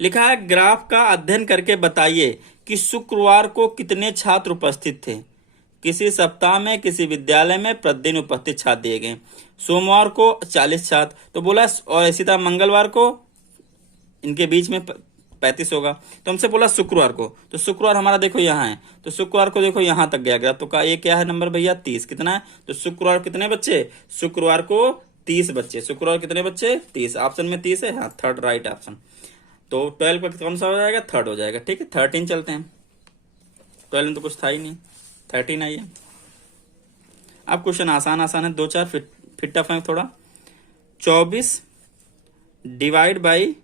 लिखा है, ग्राफ का अध्ययन करके बताइए कि शुक्रवार को कितने छात्र उपस्थित थे। किसी सप्ताह में किसी विद्यालय में प्रतिदिन उपस्थित छात्र दिए गए। सोमवार को 40 छात्र, तो बोला, और इसी तरह मंगलवार को इनके बीच में 35 होगा। तो हमसे बोला शुक्रवार को, तो शुक्रवार हमारा देखो यहाँ है, तो शुक्रवार को देखो यहाँ तक गया ग्राफ। तो का ये क्या है नंबर भैया, 30। कितना है, तो शुक्रवार कितने बच्चे, शुक्रवार को 30 बच्चे। शुक्रवार कितने बच्चे, 30। ऑप्शन में 30 है, हाँ थर्ड राइट ऑप्शन। तो 12 का कौन सा हो जाएगा, थर्ड हो जाएगा। ठीक है, 13 चलते हैं, 12 में तो कुछ था ही नहीं, 13 आइए। अब क्वेश्चन आसान आसान है, 2-4 फिर टफ है थोड़ा। 24 divide by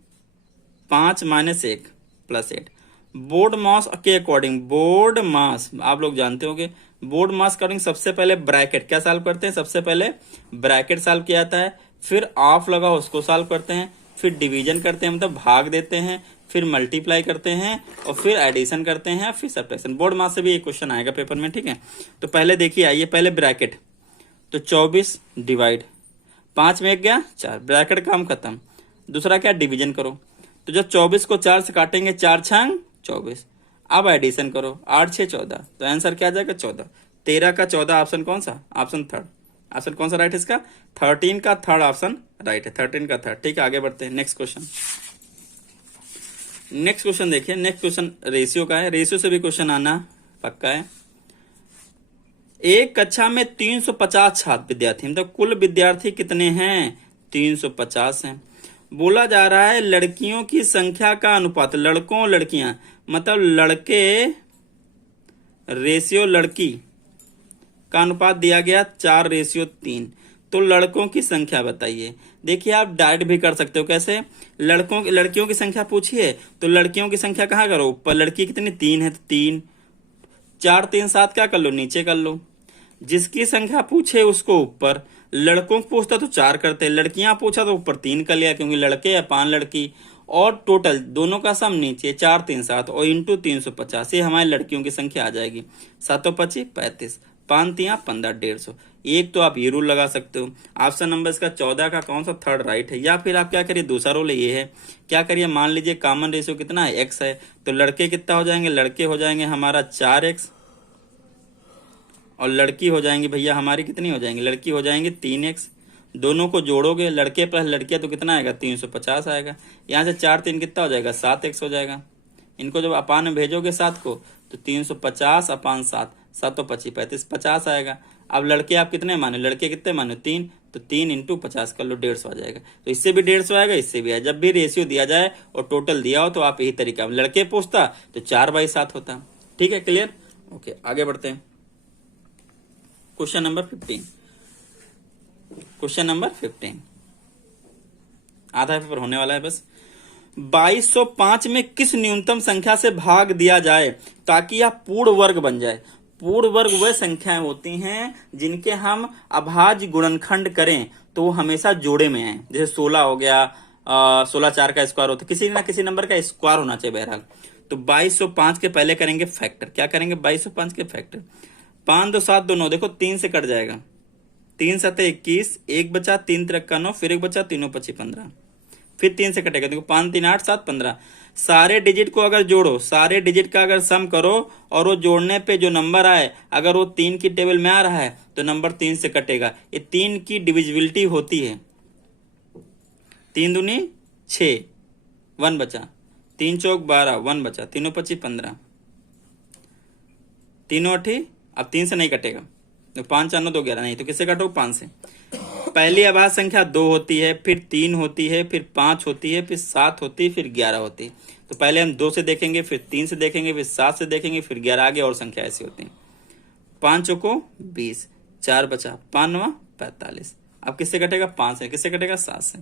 5 minus 1 plus 8। Board मास के अकॉर्डिंग, बोर्ड मास आप लोग जानते होंगे, बोर्ड मास अकॉर्डिंग सबसे पहले ब्रैकेट क्या सॉल्व करते हैं, सबसे पहले ब्रैकेट सॉल्व किया जाता है, फिर ऑफ लगा उसको सॉल्व करते हैं, फिर डिवीजन करते हैं मतलब भाग देते हैं, फिर मल्टीप्लाई करते हैं और फिर एडिशन करते हैं, फिर सब्ट्रैक्शन। बोर्ड मास से भी एक क्वेश्चन आएगा पेपर में, ठीक है। तो पहले देखिए, आइए पहले ब्रैकेट, तो 24 डिवाइड 5 में 1 गया 4, ब्रैकेट काम खत्म। दूसरा क्या, डिवीजन करो, तो जब 24 को 4 से काटेंगे 4 छंग 24। अब एडिशन करो, 8 6 14, तो आंसर क्या आ जाएगा 14। 13 का 14 ऑप्शन कौन सा, ऑप्शन थर्ड। ऑप्शन कौन सा राइट है इसका, 13 का थर्ड ऑप्शन राइट है, 13 का थर्ड। ठीक है, आगे बढ़ते हैं नेक्स्ट क्वेश्चन। नेक्स्ट क्वेश्चन देखिए, नेक्स्ट क्वेश्चन रेशियो का है, रेशियो से भी क्वेश्चन आना पक्का है। एक कक्षा में 350 छात्र विद्यार्थी, मतलब कुल विद्यार्थी कितने हैं, 350 हैं। बोला जा रहा है लड़कियों की संख्या का अनुपात, लड़कों लड़कियां मतलब लड़के रेशियो लड़की का अनुपात दिया गया 4:3। तो लड़कों की संख्या बताइए। देखिए आप डायरेक्ट भी कर सकते हो, कैसे, लड़कियों की संख्या पूछिए तो लड़कियों की संख्या कहाँ करो, ऊपर, लड़की कितनी 3 है तो 3, 4 3 7 क्या कर लो, नीचे कर लो। जिसकी संख्या पूछे उसको ऊपर, लड़कों को पूछता तो 4 करते, लड़कियां पूछा तो ऊपर 3 कर लिया क्योंकि लड़के या 5 लड़की, और टोटल दोनों का सम नीचे 4 3 7 और इंटू 350, ये हमारी लड़कियों की संख्या आ जाएगी। 7 25 35, 5 3 15, 150। एक तो आप ये रूल लगा सकते हो। ऑप्शन नंबर इसका 14 का कौन सा, थर्ड राइट है। या फिर आप क्या करिए, दूसरा रूल ये है, क्या करिए, मान लीजिए कॉमन रेशियो कितना है, x है, तो लड़के कितना हो जाएंगे, लड़के हो जाएंगे हमारा 4x और लड़की हो जाएंगी भैया हमारी कितनी हो जाएंगी, लड़की हो जाएंगी 3x। दोनों को जोड़ोगे, लड़के प्लस लड़कियां, तो कितना आएगा, 350 आएगा। यहाँ से 4 3 कितना हो जाएगा, 7x हो जाएगा। इनको जब अपान में भेजोगे 7 को, तो 350 अपान 7, 7 25 35, 50 आएगा। अब लड़के आप कितने माने, लड़के कितने माने 3, तो 3 इंटू 50 कर लो, 150 आ जाएगा। तो इससे भी 150 आएगा, इससे भी आएगा। जब भी रेशियो दिया जाए और टोटल दिया हो तो आप यही तरीका, लड़के पूछता तो 4/7 होता। ठीक है, क्लियर, ओके आगे बढ़ते हैं। क्वेश्चन नंबर 15, क्वेश्चन नंबर 15 आधा पेपर होने वाला है बस। 2205 में किस न्यूनतम संख्या से भाग दिया जाए ताकि यह पूर्ण वर्ग बन जाए। पूर्ण वर्ग वह संख्याएं होती हैं जिनके हम अभाज्य गुणनखंड करें तो वो हमेशा जोड़े में आए। जैसे 16 हो गया, 16 4 का स्क्वायर होता है, किसी ना किसी नंबर का स्क्वायर होना चाहिए बहरहाल। तो 2205 के पहले करेंगे फैक्टर, क्या करेंगे, 2205 के फैक्टर, 5 2 7 2 9, देखो 3 से कट जाएगा, 3 7 21, 1 बचा, 3 3 9, फिर 1 बचा, 3 25 15, फिर 3 से कटेगा, देखो 5 3 8 7 15। सारे डिजिट को अगर जोड़ो, सारे डिजिट का अगर सम करो और वो जोड़ने पे जो नंबर आए, अगर वो 3 की टेबल में आ रहा है तो नंबर 3 से कटेगा। ये 3 की डिविजिबिलिटी होती है। 3 दूनी 6, 1 बचा, 3 चौक 12, 1 बचा, 3 25 15, 3 8, अब 3 से नहीं कटेगा, तो 5 4 9 2 11, नहीं तो किससे काटो, 5 से। पहली अभाज्य संख्या 2 होती है, फिर 3 होती है, फिर 5 होती है, फिर 7 होती है, फिर 11 होती है। तो पहले हम 2 से देखेंगे, फिर 3 से देखेंगे, फिर 7 से देखेंगे, फिर 11, आगे और संख्या ऐसी होती है। 5 चौको 20, 4 बचा, 5 9 45, अब किससे कटेगा, 5 से, किससे कटेगा, 7 से,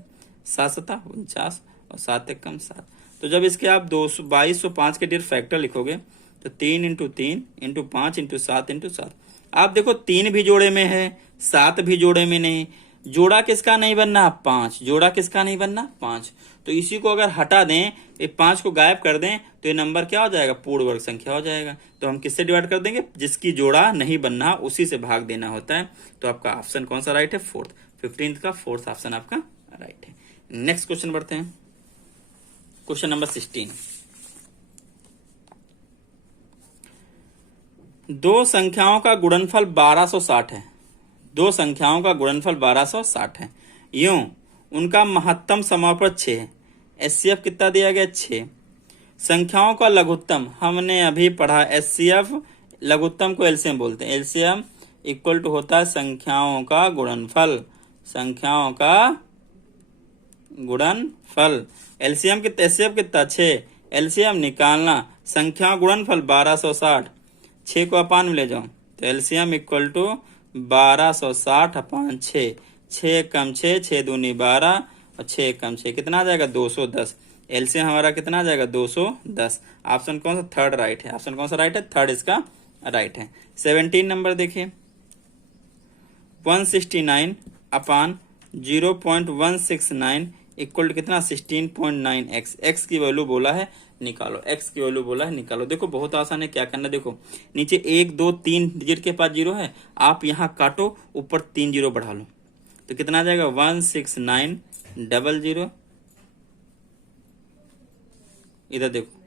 7 7 49 और 7 1 कम 7। तो जब इसके आप 2205 के डियर फैक्टर लिखोगे तो 3 इंटू 3 इंटू 5 इंटू 7 इंटू 7। आप देखो 3 भी जोड़े में है, 7 भी जोड़े में नहीं, जोड़ा किसका नहीं बनना, 5, जोड़ा किसका नहीं बनना, 5। तो इसी को अगर हटा दें, ये 5 को गायब कर दें तो ये नंबर क्या हो जाएगा, पूर्ण वर्ग संख्या हो जाएगा। तो हम किससे डिवाइड कर देंगे, जिसकी जोड़ा नहीं बनना उसी से भाग देना होता है। तो आपका ऑप्शन कौन सा राइट है, फोर्थ, 15 का फोर्थ ऑप्शन आपका राइट है। नेक्स्ट क्वेश्चन बढ़ते हैं, क्वेश्चन नंबर 16। दो संख्याओं का गुणनफल 1260 है, दो संख्याओं का गुणनफल 1260 है, यूं उनका महत्तम समापन 6 है। एचसीएफ कितना दिया गया, 6। संख्याओं का लघुत्तम हमने अभी पढ़ा, एचसीएफ लघुत्तम को एलसीएम बोलते हैं। एलसीएम इक्वल टू होता है संख्याओं का गुणनफल, संख्याओं का गुणनफल। एलसीएम कितना, एचसीएफ कितना, 6। एलसीएम निकालना, संख्या गुणनफल 1260, 6 को अपान में ले जाओ तो एलसीएम इक्वल टू 1260/6, 6 कम 6, 6 दूनी 12 और 6 कम 6 कितना आ जाएगा 210। एलसीएम हमारा कितना आ जाएगा 210। ऑप्शन कौन सा? थर्ड राइट है। ऑप्शन कौन सा राइट है? थर्ड इसका राइट है। 17 नंबर देखिए, 169 अपान 0.169 इक्वल टू कितना 16.9 एक्स। एक्स की वैल्यू बोला है निकालो, एक्स की वैल्यू बोला है निकालो। देखो बहुत आसान है, क्या करना देखो, नीचे 1 2 3 डिजिट के पास जीरो है, आप यहाँ काटो, ऊपर 3 जीरो बढ़ा लो तो कितना आ जाएगा 16900। इधर देखो,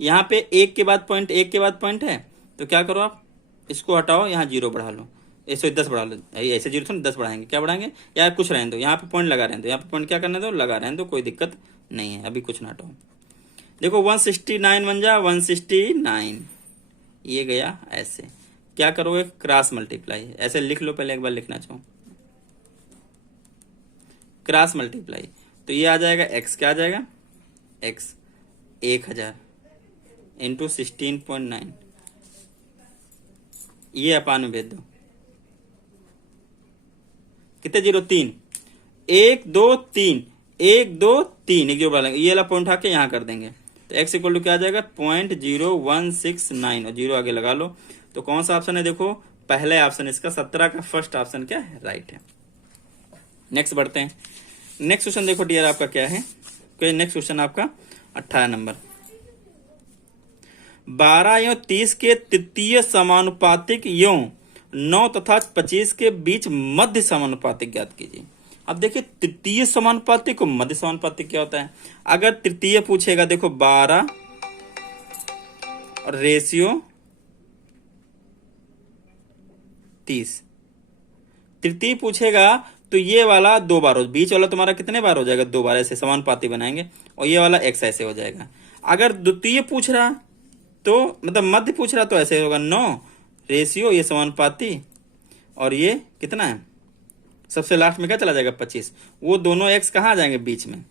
यहाँ पे एक के बाद पॉइंट, एक के बाद पॉइंट है तो क्या करो आप इसको हटाओ, यहाँ जीरो बढ़ा लो, ऐसे 10 बढ़ा लो, ऐसे जीरो थोड़ा 10 बढ़ाएंगे, क्या बढ़ाएंगे या कुछ रहने दो, यहाँ पे पॉइंट लगा रहने दो, यहाँ पे पॉइंट क्या करने दो लगा रहने दो, कोई दिक्कत नहीं है, अभी कुछ ना हटाओ। देखो 169 बन जा 169, ये गया ऐसे। क्या करोगे क्रॉस मल्टीप्लाई, ऐसे लिख लो, पहले एक बार लिखना चाहूँ क्रॉस मल्टीप्लाई, तो ये आ जाएगा एक्स, क्या आ जाएगा एक्स 1000 इंटू 16.9, ये अपान में भेज दो, कितने जीरो 3, 1 2 3 1 2 3 एक जीरो बढ़ा लेंगे, ये वाला पॉइंट आके यहाँ कर देंगे तो x इक्वल टू क्या आ जाएगा 0.0169 और जीरो आगे लगा लो। तो कौन सा ऑप्शन है देखो, पहले ऑप्शन इसका 17 का फर्स्ट ऑप्शन क्या है राइट है। नेक्स्ट बढ़ते हैं, नेक्स्ट क्वेश्चन देखो डियर आपका क्या है, नेक्स्ट क्वेश्चन आपका 18 नंबर, 12 एवं 30 के तृतीय समानुपातिक एवं 9 तथा 25 के बीच मध्य समानुपातिक ज्ञात कीजिए। अब देखिए तृतीय समानुपातिक और मध्य समानुपातिक क्या होता है। अगर तृतीय पूछेगा देखो 12 और रेशियो 30, तृतीय पूछेगा तो ये वाला 2 बार हो, बीच वाला तुम्हारा कितने बार हो जाएगा 2 बार, ऐसे समानुपाती बनाएंगे और ये वाला x ऐसे हो जाएगा। अगर द्वितीय पूछ रहा तो मतलब मध्य पूछ रहा तो ऐसे होगा 9 रेशियो ये समानुपाती और ये कितना है सबसे लास्ट में क्या चला जाएगा 25, वो दोनों x कहाँ आ जाएंगे बीच में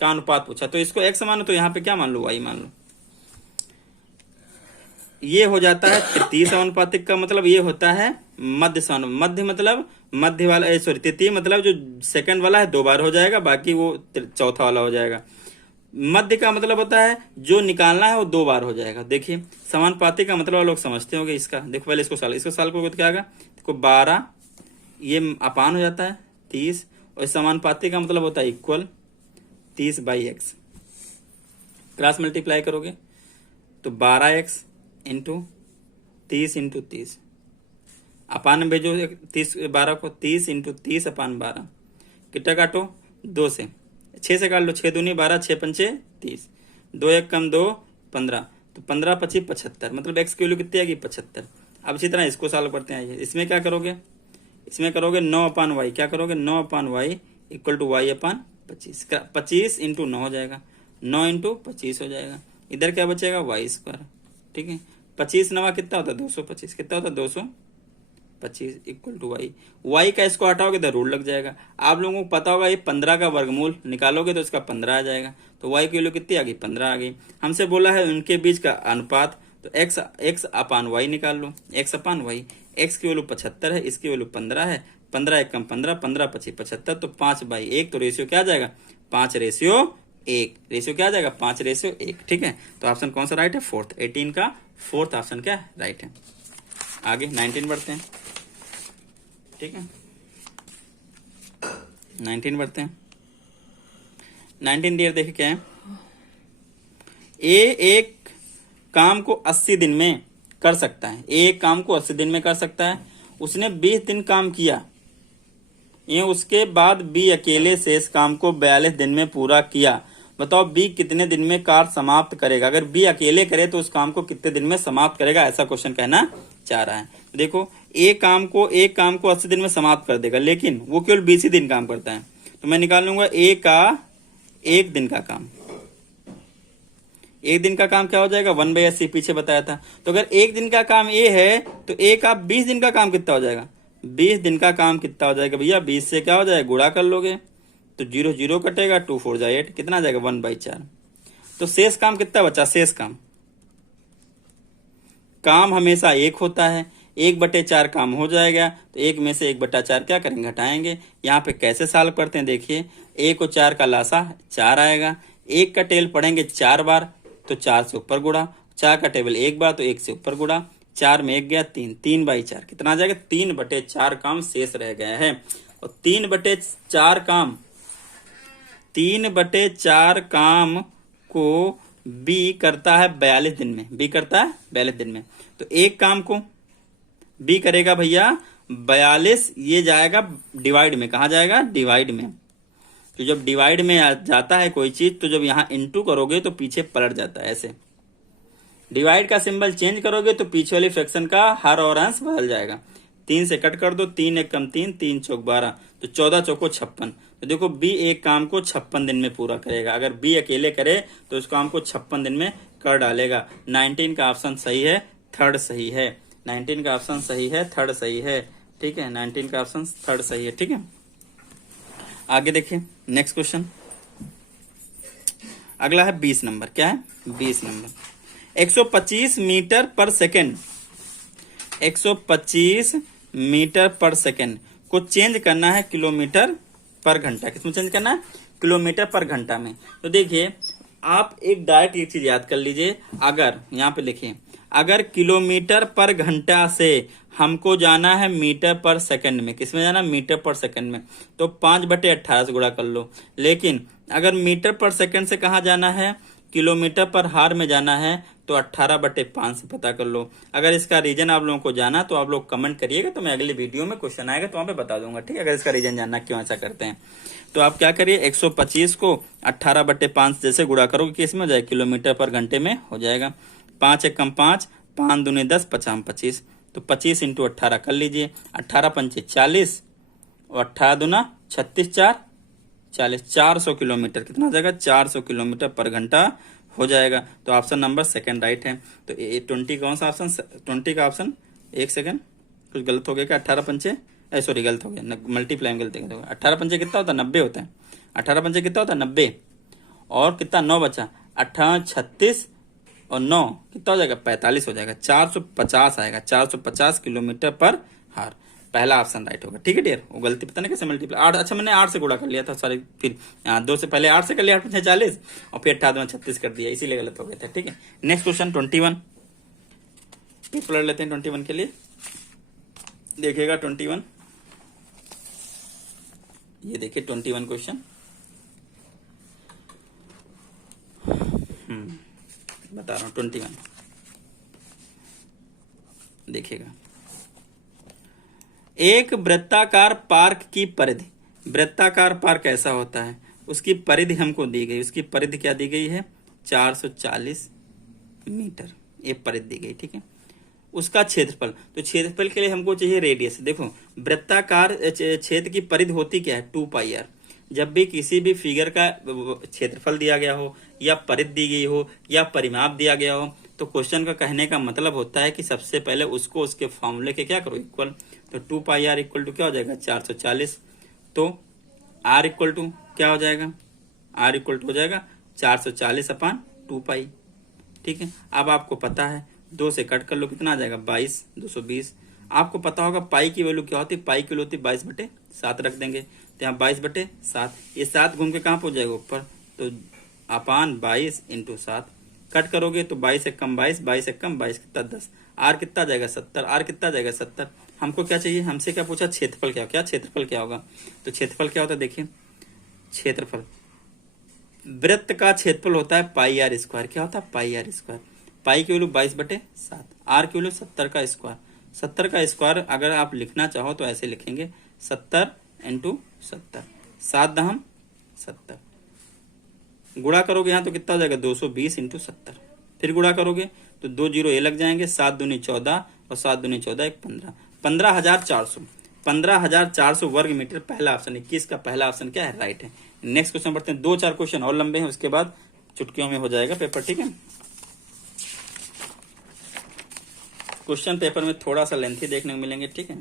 का अनुपात पूछा, तो इसको x मानो तो यहाँ पे क्या मान लो y मान लो, ये हो जाता है तृतीय समानुपातिक का मतलब ये होता है मध्य समानुपातिक, मध्य मतलब मध्य वाला सॉरी तृतीय मतलब जो सेकंड वाला है 2 बार हो जाएगा, बाकी वो चौथा वाला हो जाएगा। मध्य का मतलब होता है जो निकालना है वो 2 बार हो जाएगा। देखिए समानुपातिक का मतलब लोग समझते होंगे इसका, देखो पहले इसको साल करोगे तो क्या आएगा, देखो 12 ये अपान हो जाता है 30 और समानुपातिक का मतलब होता है इक्वल 30/x, क्रॉस मल्टीप्लाई करोगे तो 12x इंटू 30 इंटू 30 अपान में भेजो 30 12 को 30 इंटू 30 अपान 12, कितना काटो 2 से 6 से काट लो, 6 दूनी 12 6 पंचे 30, 2 1 कम 2 15, तो 15 25 75, मतलब x की वैल्यू कितनी आएगी 75। अब इसी तरह इसको सॉल्व करते हैं, इसमें क्या करोगे, इसमें करोगे 9/y, क्या करोगे 9/y equal to y upon 25, 25 into 9 हो जाएगा, 9 इंटू 25 हो जाएगा, इधर क्या बचेगा y², ठीक है 25 9 कितना होता है 225, कितना होता है 225 इक्वल टू y का इसको हटाओगे तो रूल लग जाएगा। आप लोगों को पता होगा ये 15 का वर्गमूल निकालोगे तो इसका 15 आ जाएगा, तो y की वैल्यू कितनी आ गई 15 आ गई। हमसे बोला है उनके बीच का अनुपात, तो x अपान y निकाल लो, x अपान y, x की वैल्यू 75 है, इसकी वैल्यू 15 है, 15 1 कम 15, 15 25 75, तो 5/1, तो रेशियो क्या आ जाएगा 5:1, रेशियो क्या आ जाएगा 5:1, ठीक है। तो ऑप्शन कौन सा राइट है, फोर्थ, 18 का फोर्थ ऑप्शन क्या राइट है। आगे 19 बढ़ते हैं, ठीक है 19 बढ़ते हैं। 19 डियर देखिए क्या है, एक काम को 80 दिन में कर सकता है, एक काम को 80 दिन में कर सकता है, उसने 20 दिन काम किया, ये उसके बाद बी अकेले से इस काम को 42 दिन में पूरा किया, बताओ बी कितने दिन में कार्य समाप्त करेगा। अगर बी अकेले करे तो उस काम को कितने दिन में समाप्त करेगा, ऐसा क्वेश्चन कहना चाह रहा है। देखो एक काम को 80 दिन में समाप्त कर देगा, लेकिन वो केवल 20 ही दिन काम करता है, तो मैं निकाल लूंगा ए का 1 दिन का काम, 1 दिन का काम क्या हो जाएगा 1/80 पीछे बताया था। तो अगर 1 दिन का काम ए है तो ए का 20 दिन का काम कितना हो जाएगा, 20 दिन का काम कितना हो जाएगा भैया, 20 से क्या हो जाएगा गुणा कर लोगे तो 0 0 कटेगा, 2 4 जा 8, कितना आ जाएगा 1/4। तो शेष काम कितना बचा, शेष काम हमेशा 1 होता है, 1/4 काम हो जाएगा, तो 1 में से 1/4 क्या करेंगे, घटाएंगे। यहाँ पे कैसे सॉल्व करते हैं देखिए, 1 और 4 का लासा 4 आएगा, 1 का टेल पढ़ेंगे 4 बार तो 4 से ऊपर गुणा, 4 का टेबल 1 बार तो 1 से ऊपर गुणा, 4 में 1 गया 3, 3/4 कितना आ जाएगा, 3/4 काम शेष रह गए हैं। और 3/4 काम, 3/4 काम को बी करता है 42 दिन में, बी करता है 42 दिन में। तो एक काम को बी करेगा भैया 42, ये जाएगा डिवाइड में, कहा जाएगा, डिवाइड में। तो जब डिवाइड में जाता है कोई चीज, तो जब यहां इनटू करोगे तो पीछे पलट जाता है ऐसे। डिवाइड का सिंबल चेंज करोगे तो पीछे वाली फ्रैक्शन का हर और अंश बदल जाएगा। 3 से कट कर दो, 3 एक कम 3, 3 चौक 12, तो 14 चौको 56। तो देखो बी एक काम को 56 दिन में पूरा करेगा। अगर बी अकेले करे तो उस काम को 56 दिन में कर डालेगा। 19 का ऑप्शन सही है, थर्ड सही है। 19 का ऑप्शन सही है, थर्ड सही है, ठीक है। 19 का ऑप्शन थर्ड सही है, ठीक है। आगे देखिए नेक्स्ट क्वेश्चन, अगला है 20 नंबर। क्या है 20 नंबर, 125 मीटर पर सेकेंड, 125 मीटर पर सेकेंड को चेंज करना है किलोमीटर पर घंटा। किसमें चेंज करना है, किलोमीटर पर घंटा में। तो देखिए आप एक डायरेक्ट ये चीज याद कर लीजिए, अगर यहाँ पे लिखिए, अगर किलोमीटर पर घंटा से हमको जाना है मीटर पर सेकंड में, किसमें जाना, मीटर पर सेकंड में, तो 5/18 से गुणा कर लो। लेकिन अगर मीटर पर सेकंड से कहाँ जाना है, किलोमीटर पर हार में जाना है, तो 18/5 से पता कर लो। अगर इसका रीजन आप लोगों को जाना तो आप लोग कमेंट करिएगा, तो मैं अगली वीडियो में क्वेश्चन आएगा तो वहां पे बता दूंगा, ठीक है। अगर इसका रीजन जानना क्यों ऐसा करते हैं, तो आप क्या करिए, 125 को 18/5 जैसे गुणा करोगे कि इसमें हो जाए, किलोमीटर पर घंटे में हो जाएगा। 5 एक कम 5, 5 दूनी 10, 50 25, तो 25 इंटू 18 कर लीजिए। 18 पंचे 40 और 18 दूना 36, 4 40, 400 किलोमीटर कितना हो जाएगा, 400 किलोमीटर पर घंटा हो जाएगा। तो ऑप्शन नंबर सेकंड राइट है। तो 20 कौन सा ऑप्शन, 20 का ऑप्शन, एक सेकंड कुछ गलत हो गया क्या, 18 पंचे, सॉरी गलत हो गया, मल्टीप्लाई में गलती हो गया। 18 पंचे कितना होता है, 90 होता है। 18 पंचे कितना होता है, 90, और कितना 9 बचा, 18 36 और 9 कितना हो जाएगा, 45 हो जाएगा। 450 आएगा, 450 किलोमीटर पर हार। पहला ऑप्शन राइट होगा, ठीक है डियर। वो गलती पता नहीं कैसे मल्टीप्लाई, 8, अच्छा मैंने 8 से गुणा कर लिया था, सॉरी, फिर 2 से पहले 8 से कर लिया, 8 5 40 और फिर 18 36 कर दिया, इसीलिए गलत हो गया था, ठीक है। नेक्स्ट क्वेश्चन 21 पढ़ लेते हैं। 21 के लिए देखिएगा 21, ये देखिए 21 क्वेश्चन, बता रहा हूं 21 देखिएगा। एक वृत्ताकार पार्क की परिधि, वृत्ताकार पार्क ऐसा होता है, उसकी परिधि हमको दी गई, उसकी परिधि क्या दी गई है, 440 मीटर, ये परिधि दी गई, ठीक है। उसका क्षेत्रफल, तो क्षेत्रफल के लिए हमको चाहिए रेडियस। देखो वृत्ताकार क्षेत्र की परिधि होती क्या है, 2πr। जब भी किसी भी फिगर का क्षेत्रफल दिया गया हो, या परिधि दी गई हो, या परिमाप दिया गया हो, तो क्वेश्चन का कहने का मतलब होता है कि सबसे पहले उसको उसके फॉर्मूले के क्या करो, इक्वल। तो 2πr इक्वल टू क्या हो जाएगा, 440। तो r इक्वल टू क्या हो जाएगा, r इक्वल टू हो जाएगा 440/2π, ठीक है। अब आपको पता है 2 से कट कर लो, कितना आ जाएगा, 22, 220। आपको पता होगा पाई की वैल्यू क्या होती है, पाई की वैल्यू होती है 22/7 रख देंगे, तो यहाँ 22/7, ये 7 घूम के कहाँ पहुंच जाएगा, ऊपर, तो अपान 22 इंटू 7 कट करोगे तो 22 एक कम 22, 22 एक कम 22 कितना 10, आर कितना जाएगा 70, आर कितना जाएगा 70। हमको क्या चाहिए, हमसे क्या पूछा, क्षेत्रफल क्या, क्या क्षेत्रफल क्या होगा, तो क्षेत्रफल क्या होता है, देखिए क्षेत्रफल, वृत्त का क्षेत्रफल होता है πr², क्या होता है πr²। पाई की वैल्यू 22/7, आर की वैल्यू 70 का स्क्वायर, 70 का स्क्वायर अगर आप लिखना चाहो तो ऐसे लिखेंगे 70 इंटू 70, 7 दहम 70, गुणा करोगे यहाँ तो कितना हो जाएगा, 220 इंटू 70, फिर गुणा करोगे तो 2 जीरो ये लग जाएंगे, 7 दूनी 14 और 7 दूनी 14 एक 15, 15,400, 15,400 वर्ग मीटर। पहला ऑप्शन 21 का पहला ऑप्शन क्या है, राइट है। नेक्स्ट क्वेश्चन बढ़ते हैं, 2-4 क्वेश्चन और लंबे हैं, उसके बाद चुटकियों में हो जाएगा पेपर, ठीक है। क्वेश्चन पेपर में थोड़ा सा लेंथी देखने को मिलेंगे, ठीक है।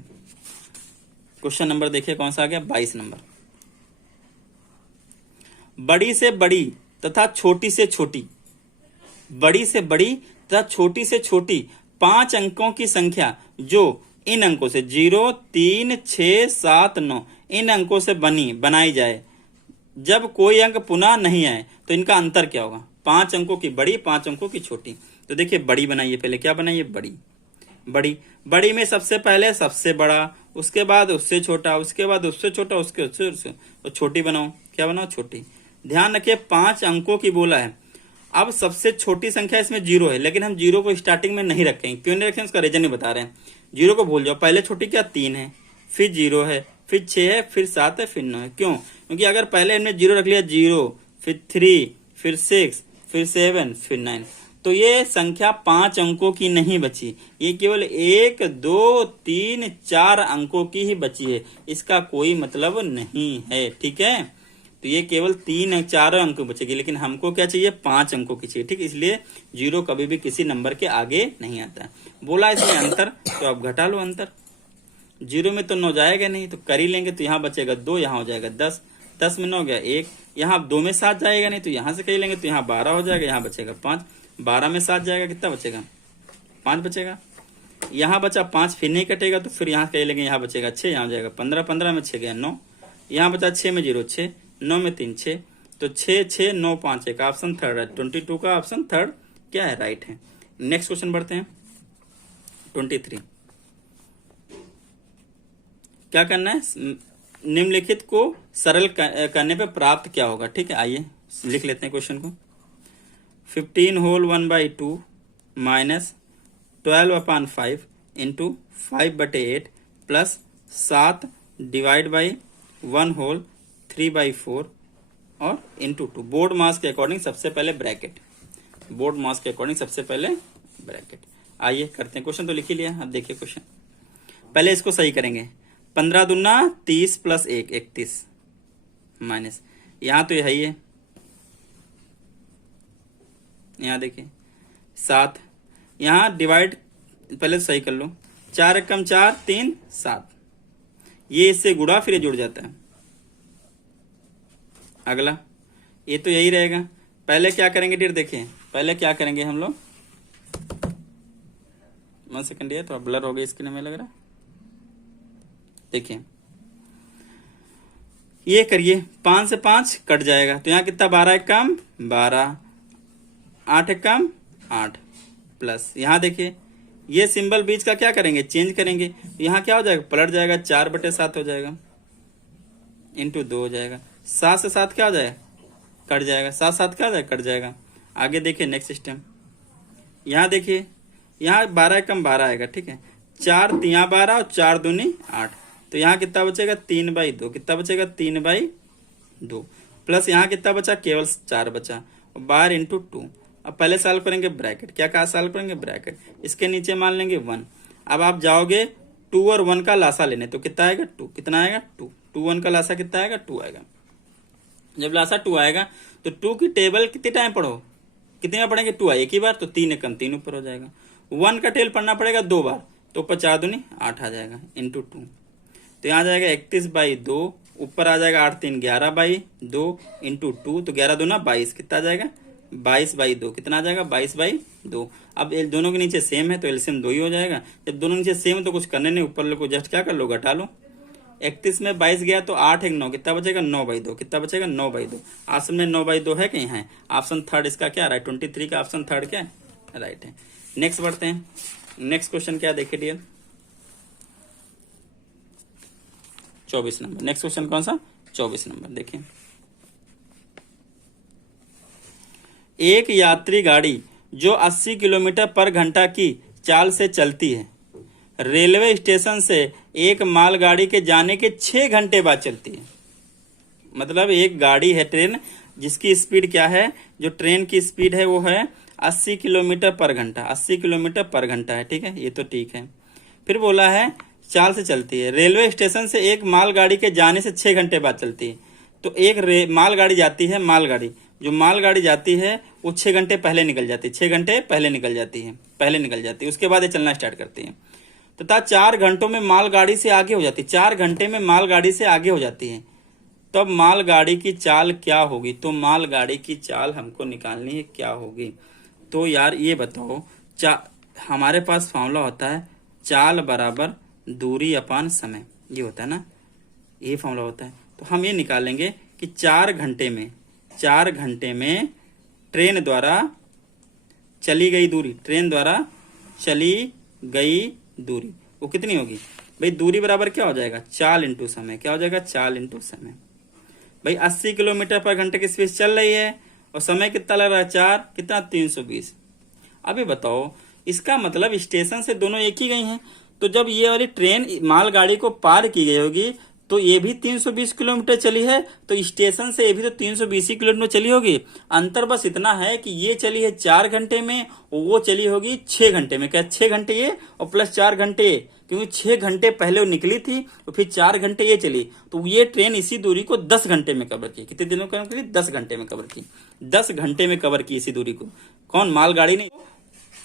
क्वेश्चन नंबर देखिए कौन सा आ गया, 22 नंबर। बड़ी से बड़ी तथा छोटी से छोटी, बड़ी से बड़ी तथा छोटी से छोटी 5 अंकों की संख्या जो इन अंकों से 0, 3, 6, 7, 9 इन अंकों से बनाई जाए, जब कोई अंक पुनः नहीं आए तो इनका अंतर क्या होगा? 5 अंकों की बड़ी, 5 अंकों की छोटी। तो देखिए बड़ी बनाइए, पहले क्या बनाइए? बड़ी में सबसे पहले सबसे बड़ा, उसके बाद उससे छोटा, उसके बाद उससे छोटा, उससे तो छोटी बनाओ। क्या बनाओ? छोटी। ध्यान रखिए 5 अंकों की बोला है। अब सबसे छोटी संख्या इसमें 0 है, लेकिन हम 0 को स्टार्टिंग में नहीं रखेंगे। क्यों नहीं रखेंगे? उसका रीजन ही बता रहे हैं। 0 को भूल जाओ। पहले छोटी क्या? 3 है, फिर 0 है, फिर 6 है, फिर 7 है, फिर 9 है। क्यों? क्योंकि अगर पहले हमने 0 रख लिया, 0, फिर 3, फिर 6, फिर 7, फिर 9, तो ये संख्या 5 अंकों की नहीं बची। ये केवल 1, 2, 3, 4 अंकों की ही बची है। इसका कोई मतलब नहीं है। ठीक है, तो ये केवल 3, 4 अंक बचेगी, लेकिन हमको क्या चाहिए? 5 अंकों की चाहिए। ठीक, इसलिए 0 कभी भी किसी नंबर के आगे नहीं आता है। बोला इसमें अंतर, तो अब घटा लो अंतर। 0 में तो 9 जाएगा नहीं, तो कर ही लेंगे। तो यहाँ बचेगा 2, यहाँ हो जाएगा 10, 10 में 9 गया 1, यहाँ 2 में 7 जाएगा नहीं, तो यहाँ से कर लेंगे। तो यहाँ 12 हो जाएगा, यहाँ बचेगा 5, 12 में 7 जाएगा, कितना बचेगा? 5 बचेगा। यहाँ बचा 5, फिर नहीं कटेगा, तो फिर यहाँ कह लेंगे, यहाँ बचेगा 6, यहाँ हो जाएगा 15, 15 में 6 गया 9, यहाँ बचा 6 में 0, 6, 9 में 3, 6, तो 6, 6, 9, 5, एक ऑप्शन थर्ड है। 22 का ऑप्शन थर्ड क्या है? राइट है। नेक्स्ट क्वेश्चन बढ़ते हैं। 23 क्या करना है? निम्नलिखित को सरल करने पे प्राप्त क्या होगा? ठीक है, आइए लिख लेते हैं क्वेश्चन को। 15 whole 1/2 minus 12/5 into 5/8 plus 7 divide by 1 whole 3/4 और इंटू 2। बोर्ड मास के अकॉर्डिंग सबसे पहले ब्रैकेट, बोर्ड मास के अकॉर्डिंग सबसे पहले ब्रैकेट। आइए करते हैं क्वेश्चन। तो लिख ही लिया, अब देखिए क्वेश्चन। पहले इसको सही करेंगे। 15 दूना 30 प्लस 1 31 माइनस, यहां तो यही है, यहां देखिए 7, यहां डिवाइड पहले सही कर लो। 4 कम 4 3 7, ये इससे गुणा फिर ये जुड़ जाता है। अगला ये तो यही रहेगा। पहले क्या करेंगे डियर? देखिए पहले क्या करेंगे हम लोग। 1 सेकंड, ये थोड़ा ब्लर हो गया स्क्रीन में लग रहा है। देखिए ये करिए, 5 से 5 कट जाएगा, तो यहाँ कितना? 12 कम 12, 8 कम 8 प्लस, यहाँ देखिए ये सिंबल बीच का क्या करेंगे? चेंज करेंगे। यहाँ क्या हो जाएगा? पलट जाएगा, 4/7 हो जाएगा, इंटू 2 हो जाएगा। 7 से 7 क्या हो जाएगा? कट जाएगा। 7 7 क्या हो जाएगा? कट जाएगा। आगे देखिए नेक्स्ट सिस्टम। यहाँ देखिए, यहाँ 12 कम 12 आएगा। ठीक है, 4 यहाँ 12 और 4 दूनी 8, तो यहाँ कितना बचेगा? 3/2। कितना बचेगा? 3/2 प्लस यहाँ कितना बचा? केवल 4 बचा, 12 इंटू 2। अब पहले सॉल्व करेंगे ब्रैकेट। क्या कहा? सॉल्व करेंगे ब्रैकेट। इसके नीचे मान लेंगे 1। अब आप जाओगे 2 और 1 का लासा लेने, तो कितना आएगा? 2। कितना आएगा? 2। 2 1 का लासा कितना आएगा? 2 आएगा। जब लासा 2 आएगा तो 2 की टेबल कितने टाइम पढ़ो? कितने बार पढ़ेंगे? 2 एक ही बार, तो 3 कम 3 ऊपर हो जाएगा। 1 का टेबल पढ़ना पड़ेगा 2 बार, तो ऊपर 4 दूनी 8 आ जाएगा, इंटू 2। तो यहाँ आ जाएगा 31/2, ऊपर आ जाएगा 8 3 11/2 इंटू 2, तो 11 दूना 22, कितना आ जाएगा? 22/2। कितना आ जाएगा? 22/2। अब दोनों के नीचे सेम है तो एलसीएम 2 ही हो जाएगा। जब दोनों नीचे सेम है तो कुछ करने नहीं, ऊपर को जस्ट क्या कर लो? घटा लो। 31 में 22 गया तो 8 1 9, कितना बचेगा? 9/2। कितना बचेगा? 9/2। ऑप्शन में 9/2 है कहीं? है। ऑप्शन थर्ड इसका क्या राइट? 23 का ऑप्शन थर्ड क्या है? राइट है। नेक्स्ट बढ़ते हैं। नेक्स्ट क्वेश्चन क्या देखिए डियर? 24 नंबर। नेक्स्ट क्वेश्चन कौन सा? 24 नंबर। देखिए, एक यात्री गाड़ी जो 80 किलोमीटर पर घंटा की चाल से चलती है, रेलवे स्टेशन से एक मालगाड़ी के जाने के 6 घंटे बाद चलती है। मतलब एक गाड़ी है ट्रेन, जिसकी स्पीड क्या है? जो ट्रेन की स्पीड है वो है 80 किलोमीटर पर घंटा। 80 किलोमीटर पर घंटा है। ठीक है, ये तो ठीक है। फिर बोला है चाल से चलती है, रेलवे स्टेशन से एक मालगाड़ी के जाने से 6 घंटे बाद चलती है। तो एक मालगाड़ी जाती है, मालगाड़ी जो मालगाड़ी जाती है वो 6 घंटे पहले निकल जाती है, 6 घंटे पहले निकल जाती है, पहले निकल जाती है, उसके बाद ये चलना स्टार्ट करती है। तथा 4 घंटों में मालगाड़ी से आगे हो जाती है, 4 घंटे में मालगाड़ी से आगे हो जाती है। तब मालगाड़ी की चाल क्या होगी? तो मालगाड़ी की चाल हमको निकालनी है, क्या होगी? तो यार ये बताओ, हमारे पास फॉर्मूला होता है चाल बराबर दूरी अपान समय, ये होता है ना, ये फॉर्मूला होता है। तो हम ये निकालेंगे कि 4 घंटे में ट्रेन द्वारा चली गई दूरी, ट्रेन द्वारा चली गई दूरी वो कितनी होगी भाई। दूरी बराबर क्या हो जाएगा, चाल इंटू समय। क्या हो जाएगा, चाल इंटू समय। भाई 80 किलोमीटर पर घंटे की स्पीड चल रही है और समय कितना लग रहा है, 4, कितना 320। अभी बताओ, इसका मतलब स्टेशन से दोनों एक ही गई हैं, तो जब ये वाली ट्रेन मालगाड़ी को पार की गई होगी तो ये भी 320 किलोमीटर चली है, तो स्टेशन से ये भी तो 320 किलोमीटर चली होगी। अंतर बस इतना है कि ये चली है 4 घंटे में और वो चली होगी 6 घंटे में। क्या 6 घंटे ये और प्लस 4 घंटे ये, क्योंकि 6 घंटे पहले वो निकली थी और फिर 4 घंटे ये चली, तो ये ट्रेन इसी दूरी को 10 घंटे में कवर की। कितने दिनों में कवर की, 10 घंटे में कवर की। 10 घंटे में कवर की इसी दूरी को, कौन, मालगाड़ी ने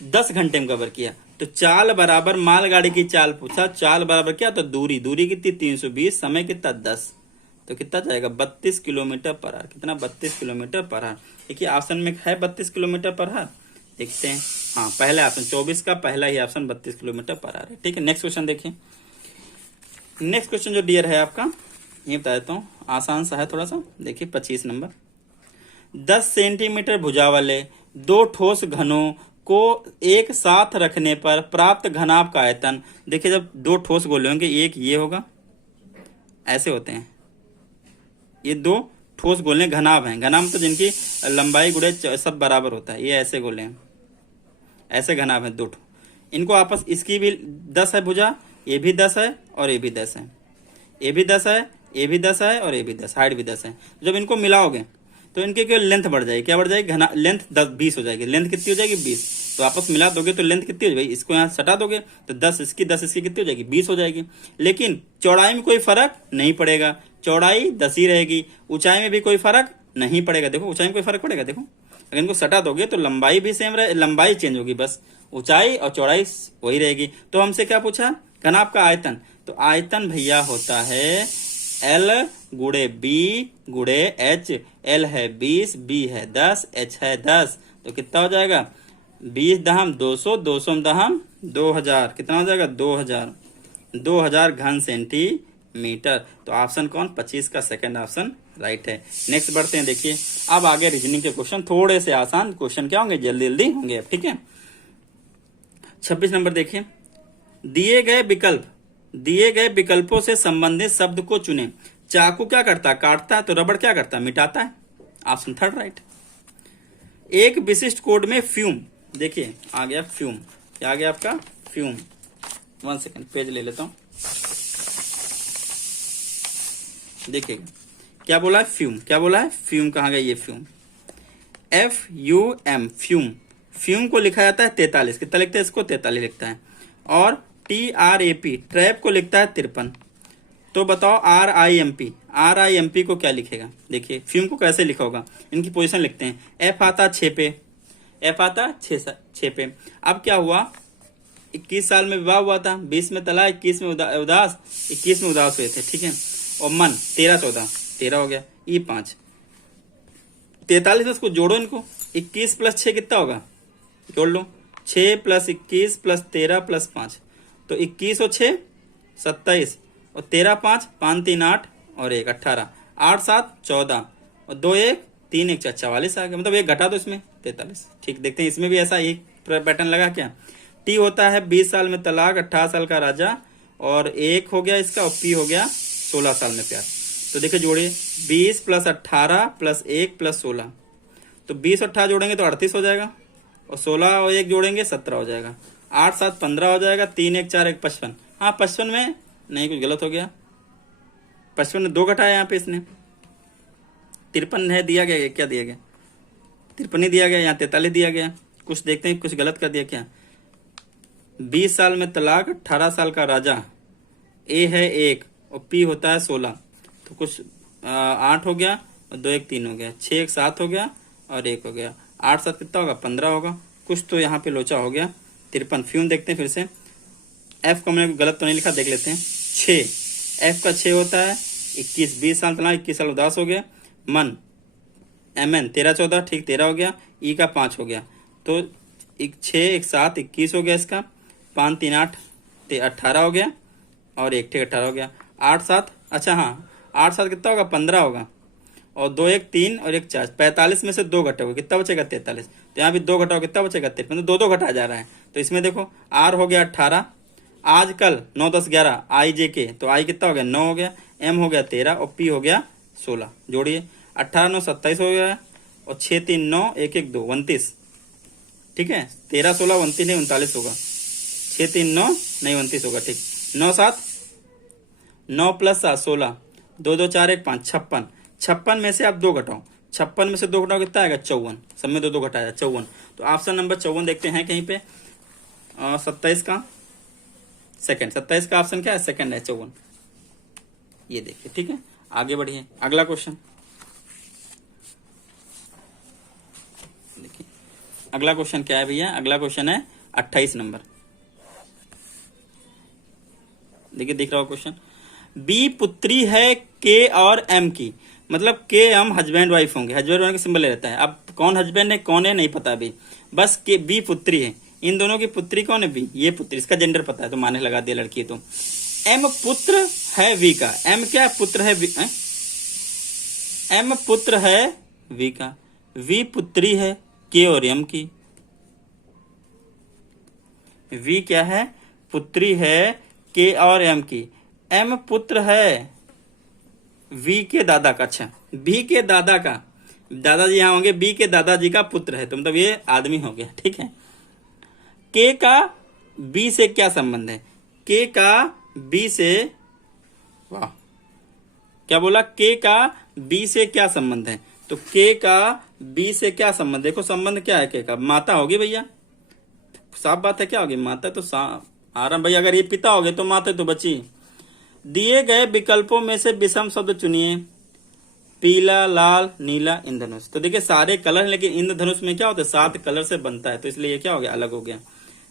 10 घंटे में कवर किया। तो चाल बराबर मालगाड़ी की चाल पूछा, चाल बराबर क्या, तो दूरी, दूरी कितनी 320, समय कितना 10, तो कितना जाएगा 32 किलोमीटर पर आवर। कितना, 32 किलोमीटर पर आवर। देखिए ऑप्शन में है 32 किलोमीटर पर आवर, देखते हैं। हाँ, पहला ऑप्शन 24 का पहला ही ऑप्शन 32 किलोमीटर पर आवर है। ठीक है, नेक्स्ट क्वेश्चन देखिए। नेक्स्ट क्वेश्चन जो डियर है आपका, ये बता देता हूँ, आसान सा है थोड़ा सा। देखिए 25 नंबर, 10 सेंटीमीटर भुजा वाले 2 ठोस घनों को एक साथ रखने पर प्राप्त घनाभ का आयतन। देखिए जब 2 ठोस गोले होंगे, एक ये होगा, ऐसे होते हैं ये 2 ठोस गोले घनाभ हैं। घनाभ तो जिनकी लंबाई गुणे सब बराबर होता है, ये ऐसे गोले हैं, ऐसे घनाभ हैं 2 ठो। इनको आपस, इसकी भी 10 है भुजा, ये भी 10 है और ये भी 10 है, ये भी 10 है, ये भी 10 है और ये भी 10, हाइट भी 10 है। जब इनको मिलाओगे तो इनके क्या लेंथ बढ़ जाएगी, क्या बढ़ जाएगी, घना लेंथ 20 हो जाएगी। लेंथ कितनी हो जाएगी, 20। तो आपस मिला दोगे तो लेंथ कितनी हो जाएगी, इसको यहाँ सटा दोगे तो 10 इसकी 10 इसकी कितनी हो जाएगी, 20 हो जाएगी। लेकिन चौड़ाई में कोई फर्क नहीं पड़ेगा, चौड़ाई 10 ही रहेगी। ऊंचाई में भी कोई फर्क नहीं पड़ेगा। देखो ऊंचाई में कोई फर्क पड़ेगा, देखो अगर इनको सटा दोगे तो लंबाई भी सेम रहे, लंबाई चेंज होगी, बस ऊंचाई और चौड़ाई वही रहेगी। तो हमसे क्या पूछा, घनाभ का आयतन। तो आयतन भैया होता है L गुणे B गुणे H। L है 20, B है 10, H है 10, तो कितना हो जाएगा, 20 दहम 200, 200 दहम 2000, कितना हो जाएगा 2000 घन सेंटीमीटर। तो ऑप्शन कौन, 25 का सेकंड ऑप्शन राइट है। नेक्स्ट बढ़ते हैं। देखिए अब आगे रीजनिंग के क्वेश्चन, थोड़े से आसान क्वेश्चन क्या होंगे, जल्दी जल्दी होंगे। ठीक है, 26 नंबर देखिए, दिए गए विकल्पों से संबंधित शब्द को चुने। चाकू क्या करता है, काटता है, तो रबड़ क्या करता है, मिटाता है। Option third right. एक विशिष्ट कोड में फ्यूम, देखिए आ गया फ्यूम, क्या आ गया आपका फ्यूम। 1 सेकंड पेज ले लेता हूं, देखिएगा क्या बोला है फ्यूम, क्या बोला है फ्यूम, कहां गया ये फ्यूम, FUM फ्यूम। फ्यूम को लिखा जाता है 43, कितना लिखते हैं इसको, 43 लिखता है। और TRAP ट्रैप को लिखता है 53। तो बताओ RIMP को क्या लिखेगा। देखिए फ्यूम को कैसे लिखा होगा, इनकी पोजीशन लिखते हैं। F आता 6 पे, F आता 6 पे। अब क्या हुआ, 21 साल में विवाह हुआ था, 20 में तलाक, 21 में उदास, 21 में उदास हुए थे। ठीक है, और मन 13 14 13 हो गया, ये 5 43 में इसको जोड़ो, इनको 21 + 6 कितना होगा, जोड़ लो 6 + 21 + 13 + 5, तो 21 और 6 27 और 13 5 5 3 8 और 1 18, 8 7 14 और 2 1 3 1 4 44 आ गया। मतलब एक घटा दो इसमें 43। ठीक, देखते हैं इसमें भी ऐसा एक पैटर्न लगा क्या। T होता है 20 साल में तलाक, 18 साल का राजा, और 1 हो गया इसका, और P हो गया 16 साल में प्यार। तो देखिए जोड़िए 20 + 18 + 1 + 16, तो 20 और 18 जोड़ेंगे तो 38 हो जाएगा, और 16 और 1 जोड़ेंगे 17 हो जाएगा, 8 7 15 हो जाएगा, 3 1 4 1 55। हाँ 55 में नहीं, कुछ गलत हो गया, 55 में 2 घटाया यहाँ पे इसने, 53 है दिया गया, क्या दिया गया 53 ही दिया गया, यहाँ 43 दिया गया। कुछ देखते हैं कुछ गलत कर दिया क्या। 20 साल में तलाक, 18 साल का राजा, A है 1 और P होता है 16, तो कुछ 8 हो गया और 2 1 3 हो गया, 6 1 7 हो गया और 1 हो गया, 8 7 कितना होगा 15 होगा। कुछ तो यहाँ पे लोचा हो गया, 53। फ्यूम देखते हैं फिर से, F को हमने गलत तो नहीं लिखा, देख लेते हैं 6, F का 6 होता है 21, 20 साल तलाक, 21 साल उदास हो गया। मन MN 13 14, ठीक 13 हो गया, E का 5 हो गया, तो 6 1 7 21 हो गया इसका, 5 3 8 18 हो गया, और 1 ठीक 18 हो गया, 8 7 अच्छा हाँ 8 7 कितना होगा 15 होगा, और 2 1 3 और 1 4 45 में से 2 घटाओगे कितना बचेगा 43। तो यहाँ भी 2 घटाओ कितना बचेगा 53, तो 2 2 घटा जा रहा है। तो इसमें देखो आर हो गया 18, आज कल 9 10 11 आई जे के, तो आई कितना हो गया 9 हो गया, एम हो गया 13 और पी हो गया 16। जोड़िए 18 9 27 हो गया, और 6 3 9 1 1 2 29, ठीक है 13 16 29 नहीं 39 होगा, 6 3 9 नहीं 29 होगा, ठीक 9 7 9 प्लस 7 16, 2 2 4 1 5 56, 56 में से आप 2 घटाओ, 56 में से 2 घटाओ कितना आएगा 54, सब में 2 2 घटाया 54। तो ऑप्शन नंबर 54 देखते हैं कहीं पे, 27 का सेकंड, 27 का ऑप्शन क्या है सेकंड है 54, ये देखिए ठीक है। आगे बढ़िए अगला क्वेश्चन देखिए, अगला क्वेश्चन क्या है भैया, अगला क्वेश्चन है 28 नंबर। देखिए दिख रहा हो क्वेश्चन, बी पुत्री है के और एम की, मतलब के एम हस्बैंड वाइफ होंगे, हस्बैंड वाइफ का सिंबल रहता है। अब कौन हस्बैंड है कौन है नहीं पता अभी, बस के बी पुत्री है, इन दोनों की पुत्री कौन है बी, ये पुत्री, इसका जेंडर पता है तो माने लगा दिया लड़की है। तो एम पुत्र है वी का, एम क्या पुत्र है वी, एम पुत्र है वी का, वी पुत्री है के और एम की, वी क्या है पुत्री है के और एम की, एम पुत्र है वी के दादा का, अच्छा बी के दादा का, दादाजी यहां होंगे, बी के दादाजी का पुत्र है, तो मतलब ये आदमी हो गया, ठीक है। के का बी से क्या संबंध है, के का बी से, वाह क्या बोला, के का बी से क्या संबंध है, तो के का बी से क्या संबंध, देखो संबंध क्या है के का, माता होगी भैया, साफ बात है क्या होगी माता, तो आराम भैया, अगर ये पिता हो गए तो माता तो बची। दिए गए विकल्पों में से विषम शब्द चुनिए, पीला लाल नीला इंद्रधनुष, तो देखिए सारे कलर, लेकिन इंद्रधनुष में क्या होता है 7 कलर से बनता है, तो इसलिए ये क्या हो गया अलग हो गया।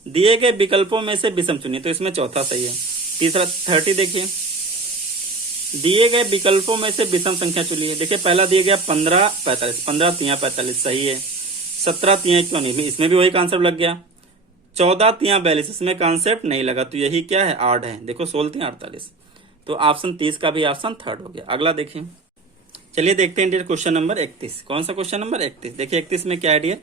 दिए गए विकल्पों में से विषम चुनिए, तो इसमें चौथा सही है। तीसरा 30 देखिए, दिए गए विकल्पों में से विषम संख्या चुनिए, देखिए पहला दिया गया 15 45, 15 3 45 सही है, 17 3 क्यों नहीं, इसमें भी वही कॉन्सेप्ट लग गया, 14 3 42 इसमें कॉन्सेप्ट नहीं लगा, तो यही क्या है 8 है, देखो 16 3 48, तो ऑप्शन 30 का भी ऑप्शन थर्ड हो गया। अगला देखिए, चलिए देखते हैं डियर क्वेश्चन नंबर 31, कौन सा क्वेश्चन नंबर 31, देखिए 31 में क्या है डियर,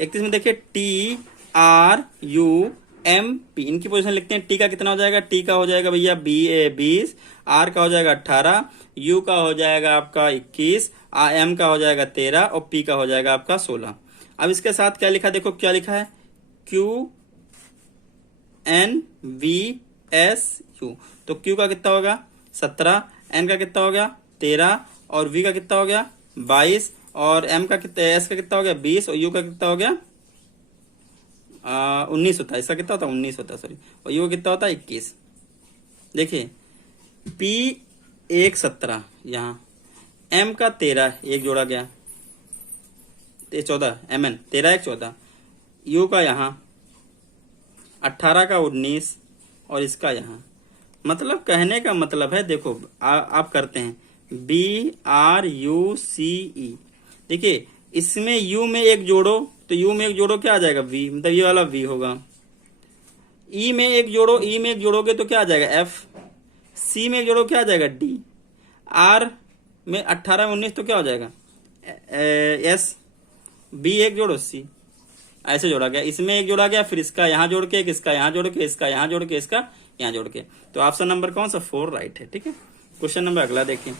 31 में देखिए T R U M P, इनकी पोजीशन लिखते हैं, टी का कितना हो जाएगा, टी का हो जाएगा भैया 20, आर का हो जाएगा 18, यू का हो जाएगा आपका 21, एम का हो जाएगा 13 और पी का हो जाएगा आपका 16। अब इसके साथ क्या लिखा, देखो क्या लिखा है, Q N V S U, तो क्यू का कितना होगा 17, एन का कितना हो गया 13 और वी का कितना हो गया 22 और एम का कितना, एस का कितना हो गया 20 और यू का कितना हो गया 19 होता है, इसका कितना होता है 19 होता है सॉरी, और यू का कितना होता है 21। देखिए पी 1 17, यहाँ एम का 13 एक जोड़ा गया 14, एम एन 13 1 14, यू का यहाँ 18 का 19 और इसका यहाँ, मतलब कहने का मतलब है देखो आप करते हैं बी आर यू सी ई, देखिए इसमें यू में एक जोड़ो, तो यू में एक जोड़ो क्या आ जाएगा वी, मतलब ये वाला वी होगा, ई में एक जोड़ो, ई में एक जोड़ोगे तो क्या आ जाएगा एफ, सी में एक जोड़ो क्या आ जाएगा डी, आर में 18 में 19 तो क्या हो जाएगा एस, बी एक जोड़ो सी, ऐसे जोड़ा गया, इसमें एक जोड़ा गया, फिर इसका यहाँ जोड़ के, इसका यहाँ जोड़ के, इसका यहाँ जोड़ के, इसका यहाँ जोड़ के, तो ऑप्शन नंबर कौन सा 4 राइट है, ठीक है। क्वेश्चन नंबर अगला देखिए,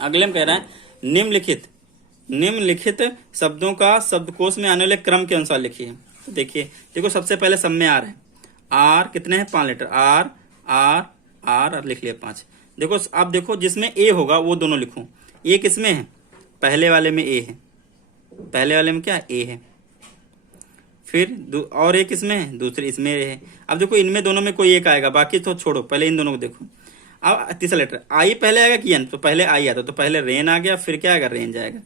अगले में कह रहा है निम्नलिखित शब्दों का शब्दकोश में आने वाले क्रम के अनुसार लिखिए। तो देखिए देखो सबसे पहले सब में आर है, आर कितने हैं 5 लेटर, आर आर आर लिख लिया 5। देखो अब देखो जिसमें ए होगा वो दोनों लिखूं, ए किसमें है पहले वाले में ए है, पहले वाले में क्या ए है, फिर और एक इसमें है दूसरे इसमें है। अब देखो इनमें दोनों में कोई एक आएगा, बाकी तो छोड़ो, पहले इन दोनों को देखो। अब तीसरा लेटर आई पहले आएगा कि एन, तो पहले आई आता, तो पहले रेन आ गया, फिर क्या आएगा रेंज आएगा,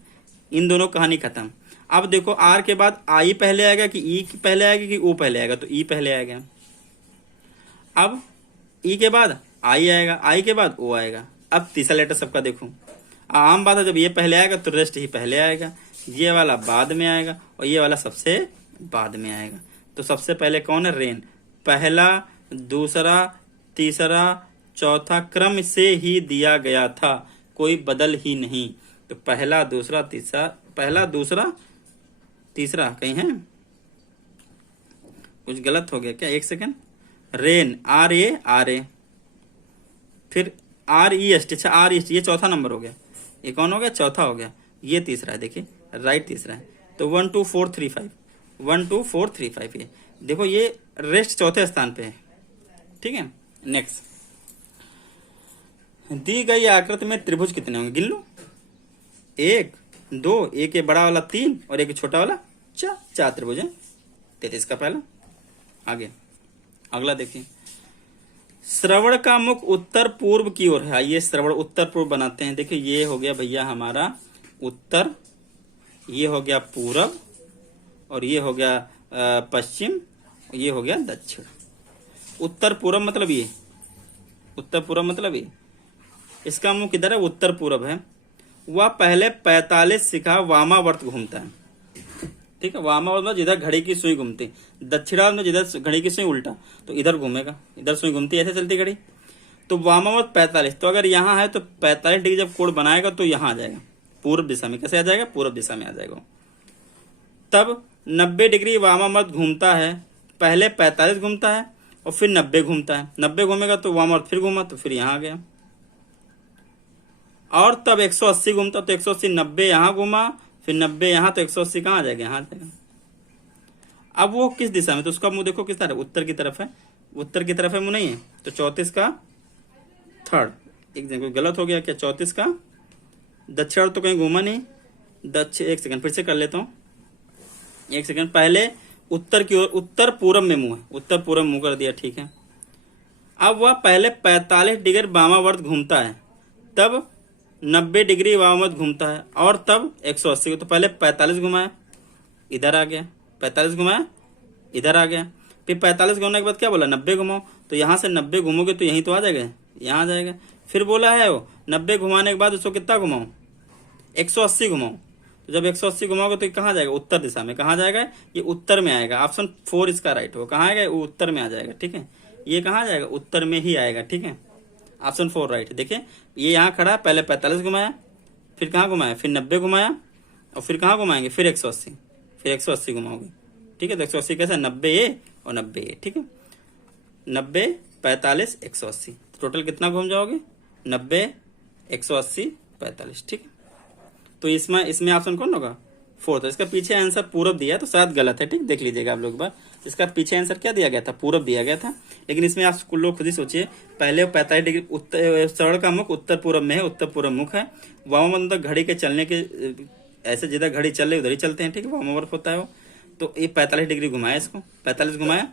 इन दोनों कहानी खत्म। अब देखो आर के बाद आई पहले आएगा कि ई पहले आएगा कि ओ पहले आएगा, तो ई पहले आएगा। अब ई के बाद आई आएगा, आई के बाद ओ आएगा। अब तीसरा लेटर सबका देखो, आम बात है जब ये पहले आएगा तो रेस्ट ही पहले आएगा, ये वाला बाद में आएगा और ये वाला सबसे बाद में आएगा। तो सबसे पहले कौन है? रेन। पहला, दूसरा, तीसरा, चौथा क्रम से ही दिया गया था, कोई बदल ही नहीं। तो पहला, दूसरा, तीसरा, पहला, दूसरा, तीसरा, कहीं है कुछ गलत हो गया क्या? एक second. Rain, R A, R A, फिर आर ई एस टी, अच्छा आर ई एस टी, ये चौथा नंबर हो गया। ये कौन हो गया? चौथा हो गया। ये तीसरा है, देखिए राइट तीसरा है। तो 1 2 4 3 5, 1 2 4 3 5, ये देखो ये रेस्ट चौथे स्थान पे है, ठीक है। नेक्स्ट, दी गई आकृति में त्रिभुज कितने होंगे? गिन लो। 1 2, एक ये बड़ा वाला 3 और एक छोटा वाला 4, 4 त्रिभुज है। 33 का पहला। आगे अगला देखिए, श्रवण का मुख उत्तर पूर्व की ओर है। आइए श्रवण उत्तर पूर्व बनाते हैं। देखिए ये हो गया भैया हमारा उत्तर, ये हो गया पूरब, और ये हो गया पश्चिम, ये हो गया दक्षिण। उत्तर पूर्व मतलब ये, उत्तर पूर्व मतलब ये। इसका मुख किधर है? उत्तर पूर्व है। वह पहले 45 शिखा वामावर्त घूमता है, ठीक है। वामावर्त में जिधर घड़ी की सुई घूमती, दक्षिणावर्त में जिधर घड़ी की सुई उल्टा, तो इधर घूमेगा, इधर सुई घूमती, ऐसे चलती घड़ी। तो वामावर्त 45, तो अगर यहाँ है तो 45 डिग्री जब कोण बनाएगा तो यहाँ आ जाएगा पूर्व दिशा में। कैसे आ जाएगा? पूर्व दिशा में आ जाएगा। तब 90 डिग्री वामावर्त घूमता है। पहले 45 घूमता है और फिर 90 घूमता है। 90 घूमेगा तो वामावर्त फिर घूमा, तो फिर यहाँ आ गया। और तब 180 घूमता, तो 180, 90 यहाँ घूमा, फिर 90 यहाँ, तो 180 कहाँ आ जाएगा? यहाँ आ जाएगा। अब वो किस दिशा में? तो उसका मुंह देखो किस तरफ? उत्तर की तरफ है। उत्तर की तरफ है, मुंह नहीं है। तो 34 का थर्ड, एक जगह गलत हो गया क्या? 34 का दक्षिण तो कहीं घूमा नहीं। दक्षिण, एक सेकंड फिर से कर लेता हूँ, एक सेकंड। पहले उत्तर की ओर, उत्तर पूर्व में मुंह है, उत्तर पूर्व मुंह कर दिया, ठीक है। अब वह पहले 45 डिग्री वामावर्त घूमता है, तब 90 डिग्री वामावर्त घूमता है, और तब 180 को। तो पहले 45 घुमाया, इधर आ गया, 45 घुमाया, इधर आ गया। फिर 45 घूमने के बाद क्या बोला? 90 घुमाओ। तो यहाँ से 90 घूमोगे तो यहीं तो आ जाएगा, यहाँ आ जाएगा। फिर बोला है वो 90 घुमाने के बाद उसको कितना घुमाओ? 180 घुमाओ। तो जब 180 घुमाओगे तो कहाँ जाएगा? उत्तर दिशा में। कहाँ जाएगा? ये उत्तर में आएगा। ऑप्शन 4 इसका राइट हो। कहाँ आएगा? वो उत्तर में आ जाएगा, ठीक है। ये कहाँ जाएगा? उत्तर में ही आएगा, ठीक है। Option 4 right. देखिए ये यहाँ खड़ा, पहले 45 घुमाया, फिर कहाँ घुमाया? फिर 90 घुमाया, और फिर कहाँ घुमाएंगे? फिर 180, फिर 180 घुमाओगे, ठीक है। तो 180 कैसे? 90 ये और 90 ये, ठीक है। 90 45 180, टोटल कितना घूम जाओगे? 90 180 45, ठीक है। तो इसमें ऑप्शन कौन होगा? 4। तो इसका पीछे आंसर पूरब दिया है, तो शायद गलत है, ठीक। देख लीजिएगा आप लोग एक बार। इसका पीछे आंसर क्या दिया गया था? पूरब दिया गया था। लेकिन इसमें आप लोग खुद ही सोचिए, पहले 45 डिग्री उत्तर, श्रवण का मुख उत्तर पूर्व में है, उत्तर पूर्व मुख है। वामावर्त मतलब घड़ी के चलने के, ऐसे जिधर घड़ी चल रही उधर ही चलते हैं, ठीक है। वामावर्त होता है वो। तो ये 45 डिग्री घुमाया, इसको 45 घुमाया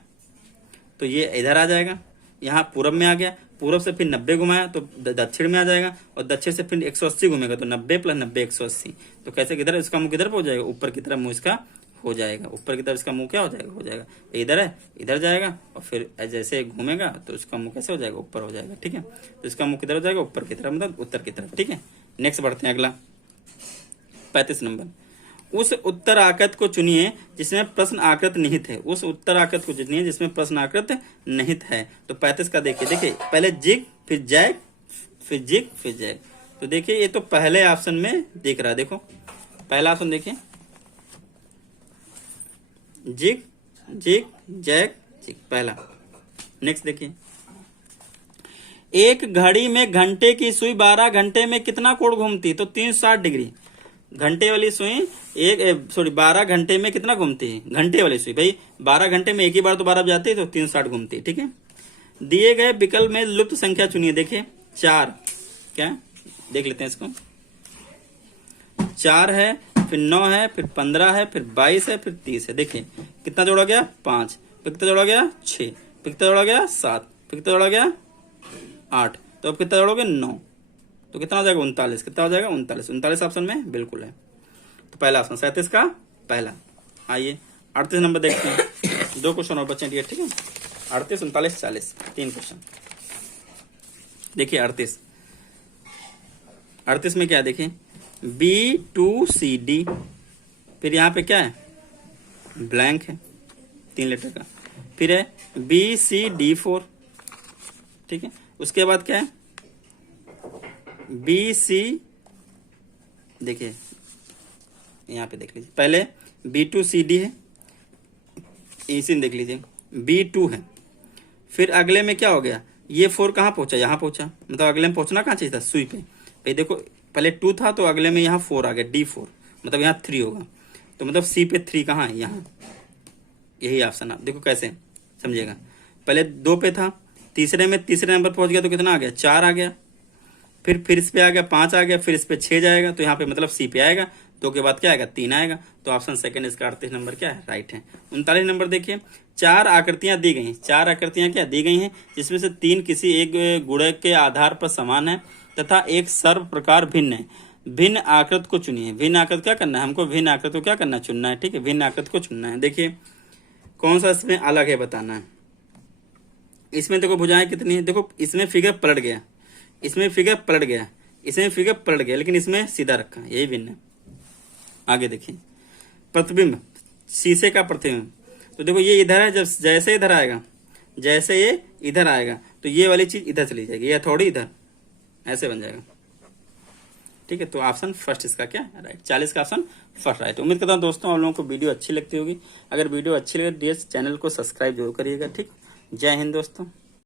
तो ये इधर आ जाएगा, यहाँ पूरब में आ गया। पूरब से फिर 90 घुमाया तो दक्षिण में आ जाएगा, और दक्षिण से फिर 180 घूमेगा, तो 90 + 90 180। तो कैसे किधर? इसका मुंह किधर पहुंच जाएगा? ऊपर की तरफ मुंह इसका हो जाएगा। ऊपर की तरफ इसका मुंह क्या हो जाएगा? हो जाएगा। इधर है, इधर जाएगा, और फिर जैसे घूमेगा तो इसका मुंह कैसे हो जाएगा? ऊपर हो जाएगा, ठीक है। तो इसका मुंह किधर हो जाएगा? ऊपर की तरफ, मतलब उत्तर की तरफ, ठीक है। नेक्स्ट बढ़ते हैं, अगला 35 नंबर। उस उत्तर आकृति को चुनिए जिसमें प्रश्न आकृत निहित है। उस उत्तर आकृति को चुनिए जिसमें प्रश्न आकृत निहित है। तो 35 का देखिए पहले जिग, फिर जैग, फिर जिग, फिर जैग। तो देखिए ये तो पहले ऑप्शन में दिख रहा है। देखो पहला ऑप्शन देखिए, जिग जिग जैग जिग, पहला। नेक्स्ट देखिए, एक घड़ी में घंटे की सुई 12 घंटे में कितना कोण घूमती? तो 360 डिग्री। घंटे वाली सुई 12 घंटे में कितना घूमती है? घंटे वाली सुई भाई 12 घंटे में एक ही बार तो 12 जाती है, तो 360 घूमती है, ठीक है। दिए गए विकल्प में लुप्त संख्या चुनिए। देखिए 4, क्या देख लेते हैं इसको। 4 है, फिर 9 है, फिर 15 है, फिर 22 है, फिर 30 है। देखिए कितना जोड़ा गया? 5, फिर कितना जोड़ा गया? 6, फिर कितना जोड़ा गया? 7, फिर कितना जोड़ा गया? 8। तो अब कितना जोड़ोगे? 9। तो कितना हो जाएगा? 39। कितना हो जाएगा? 39। 39 ऑप्शन में बिल्कुल है। तो पहला ऑप्शन 37 का पहला। आइए 38 नंबर देखते हैं। 2 क्वेश्चन और बचे, ठीक है। 38 39 40, 3 क्वेश्चन। देखिए 38 में क्या है? देखिए B2CD, फिर यहाँ पे क्या है? ब्लैंक है 3 लेटर का। फिर है BCD4, ठीक है। उसके बाद क्या है BC, देखिए यहाँ पे देख लीजिए, पहले B2CD है, इसी में देख लीजिए B2 है। फिर अगले में क्या हो गया, ये 4 कहाँ पहुंचा, यहाँ पहुंचा, मतलब अगले में पहुंचना कहाँ चाहिए था, सुई पे। भाई देखो पहले 2 था तो अगले में यहाँ 4 आ गया, D4, मतलब यहाँ 3 होगा, तो मतलब C पे 3 कहाँ है, यहाँ। यही ऑप्शन आप देखो कैसे समझिएगा। पहले 2 पे था, तीसरे नंबर पहुंच गया तो कितना आ गया, 4 आ गया। फिर इस पे आ गया 5 आ गया, फिर इस पे 6 जाएगा, तो यहाँ पे मतलब C पे आएगा, 2 के बाद क्या आएगा, 3 आएगा। तो ऑप्शन सेकंड इसका 38 नंबर क्या है, राइट है। 39 नंबर देखिए, 4 आकृतियां दी गई हैं, 4 आकृतियां क्या दी गई हैं, जिसमें से 3 किसी एक गुणक के आधार पर समान है तथा एक सर्व प्रकार भिन्न है। भिन्न आकृत को चुनिए। भिन्न आकृत क्या करना है हमको, भिन्न आकृत को क्या करना है, चुनना है, ठीक है। भिन्न आकृत को चुनना है। देखिए कौन सा इसमें अलग है बताना है। इसमें देखो भुजाएं कितनी है, देखो इसमें फिगर पलट गया, इसमें फिगर पलट गया, इसमें फिगर पलट गया, लेकिन इसमें सीधा रखा, यही भिन्न है। आगे देखिए, प्रतिबिंब, शीशे का प्रतिबिंब, तो देखो ये इधर है, जब जैसे इधर आएगा, जैसे ये इधर आएगा तो ये वाली चीज इधर चली जाएगी, या थोड़ी इधर, ऐसे बन जाएगा, ठीक है। तो ऑप्शन फर्स्ट इसका क्या है, राइट। 40 का ऑप्शन फर्स्ट राइट। उम्मीद करता हूँ दोस्तों आप लोगों को वीडियो अच्छी लगती होगी। अगर वीडियो अच्छी लगे डियर चैनल को सब्सक्राइब जरूर करिएगा, ठीक। जय हिंद दोस्तों।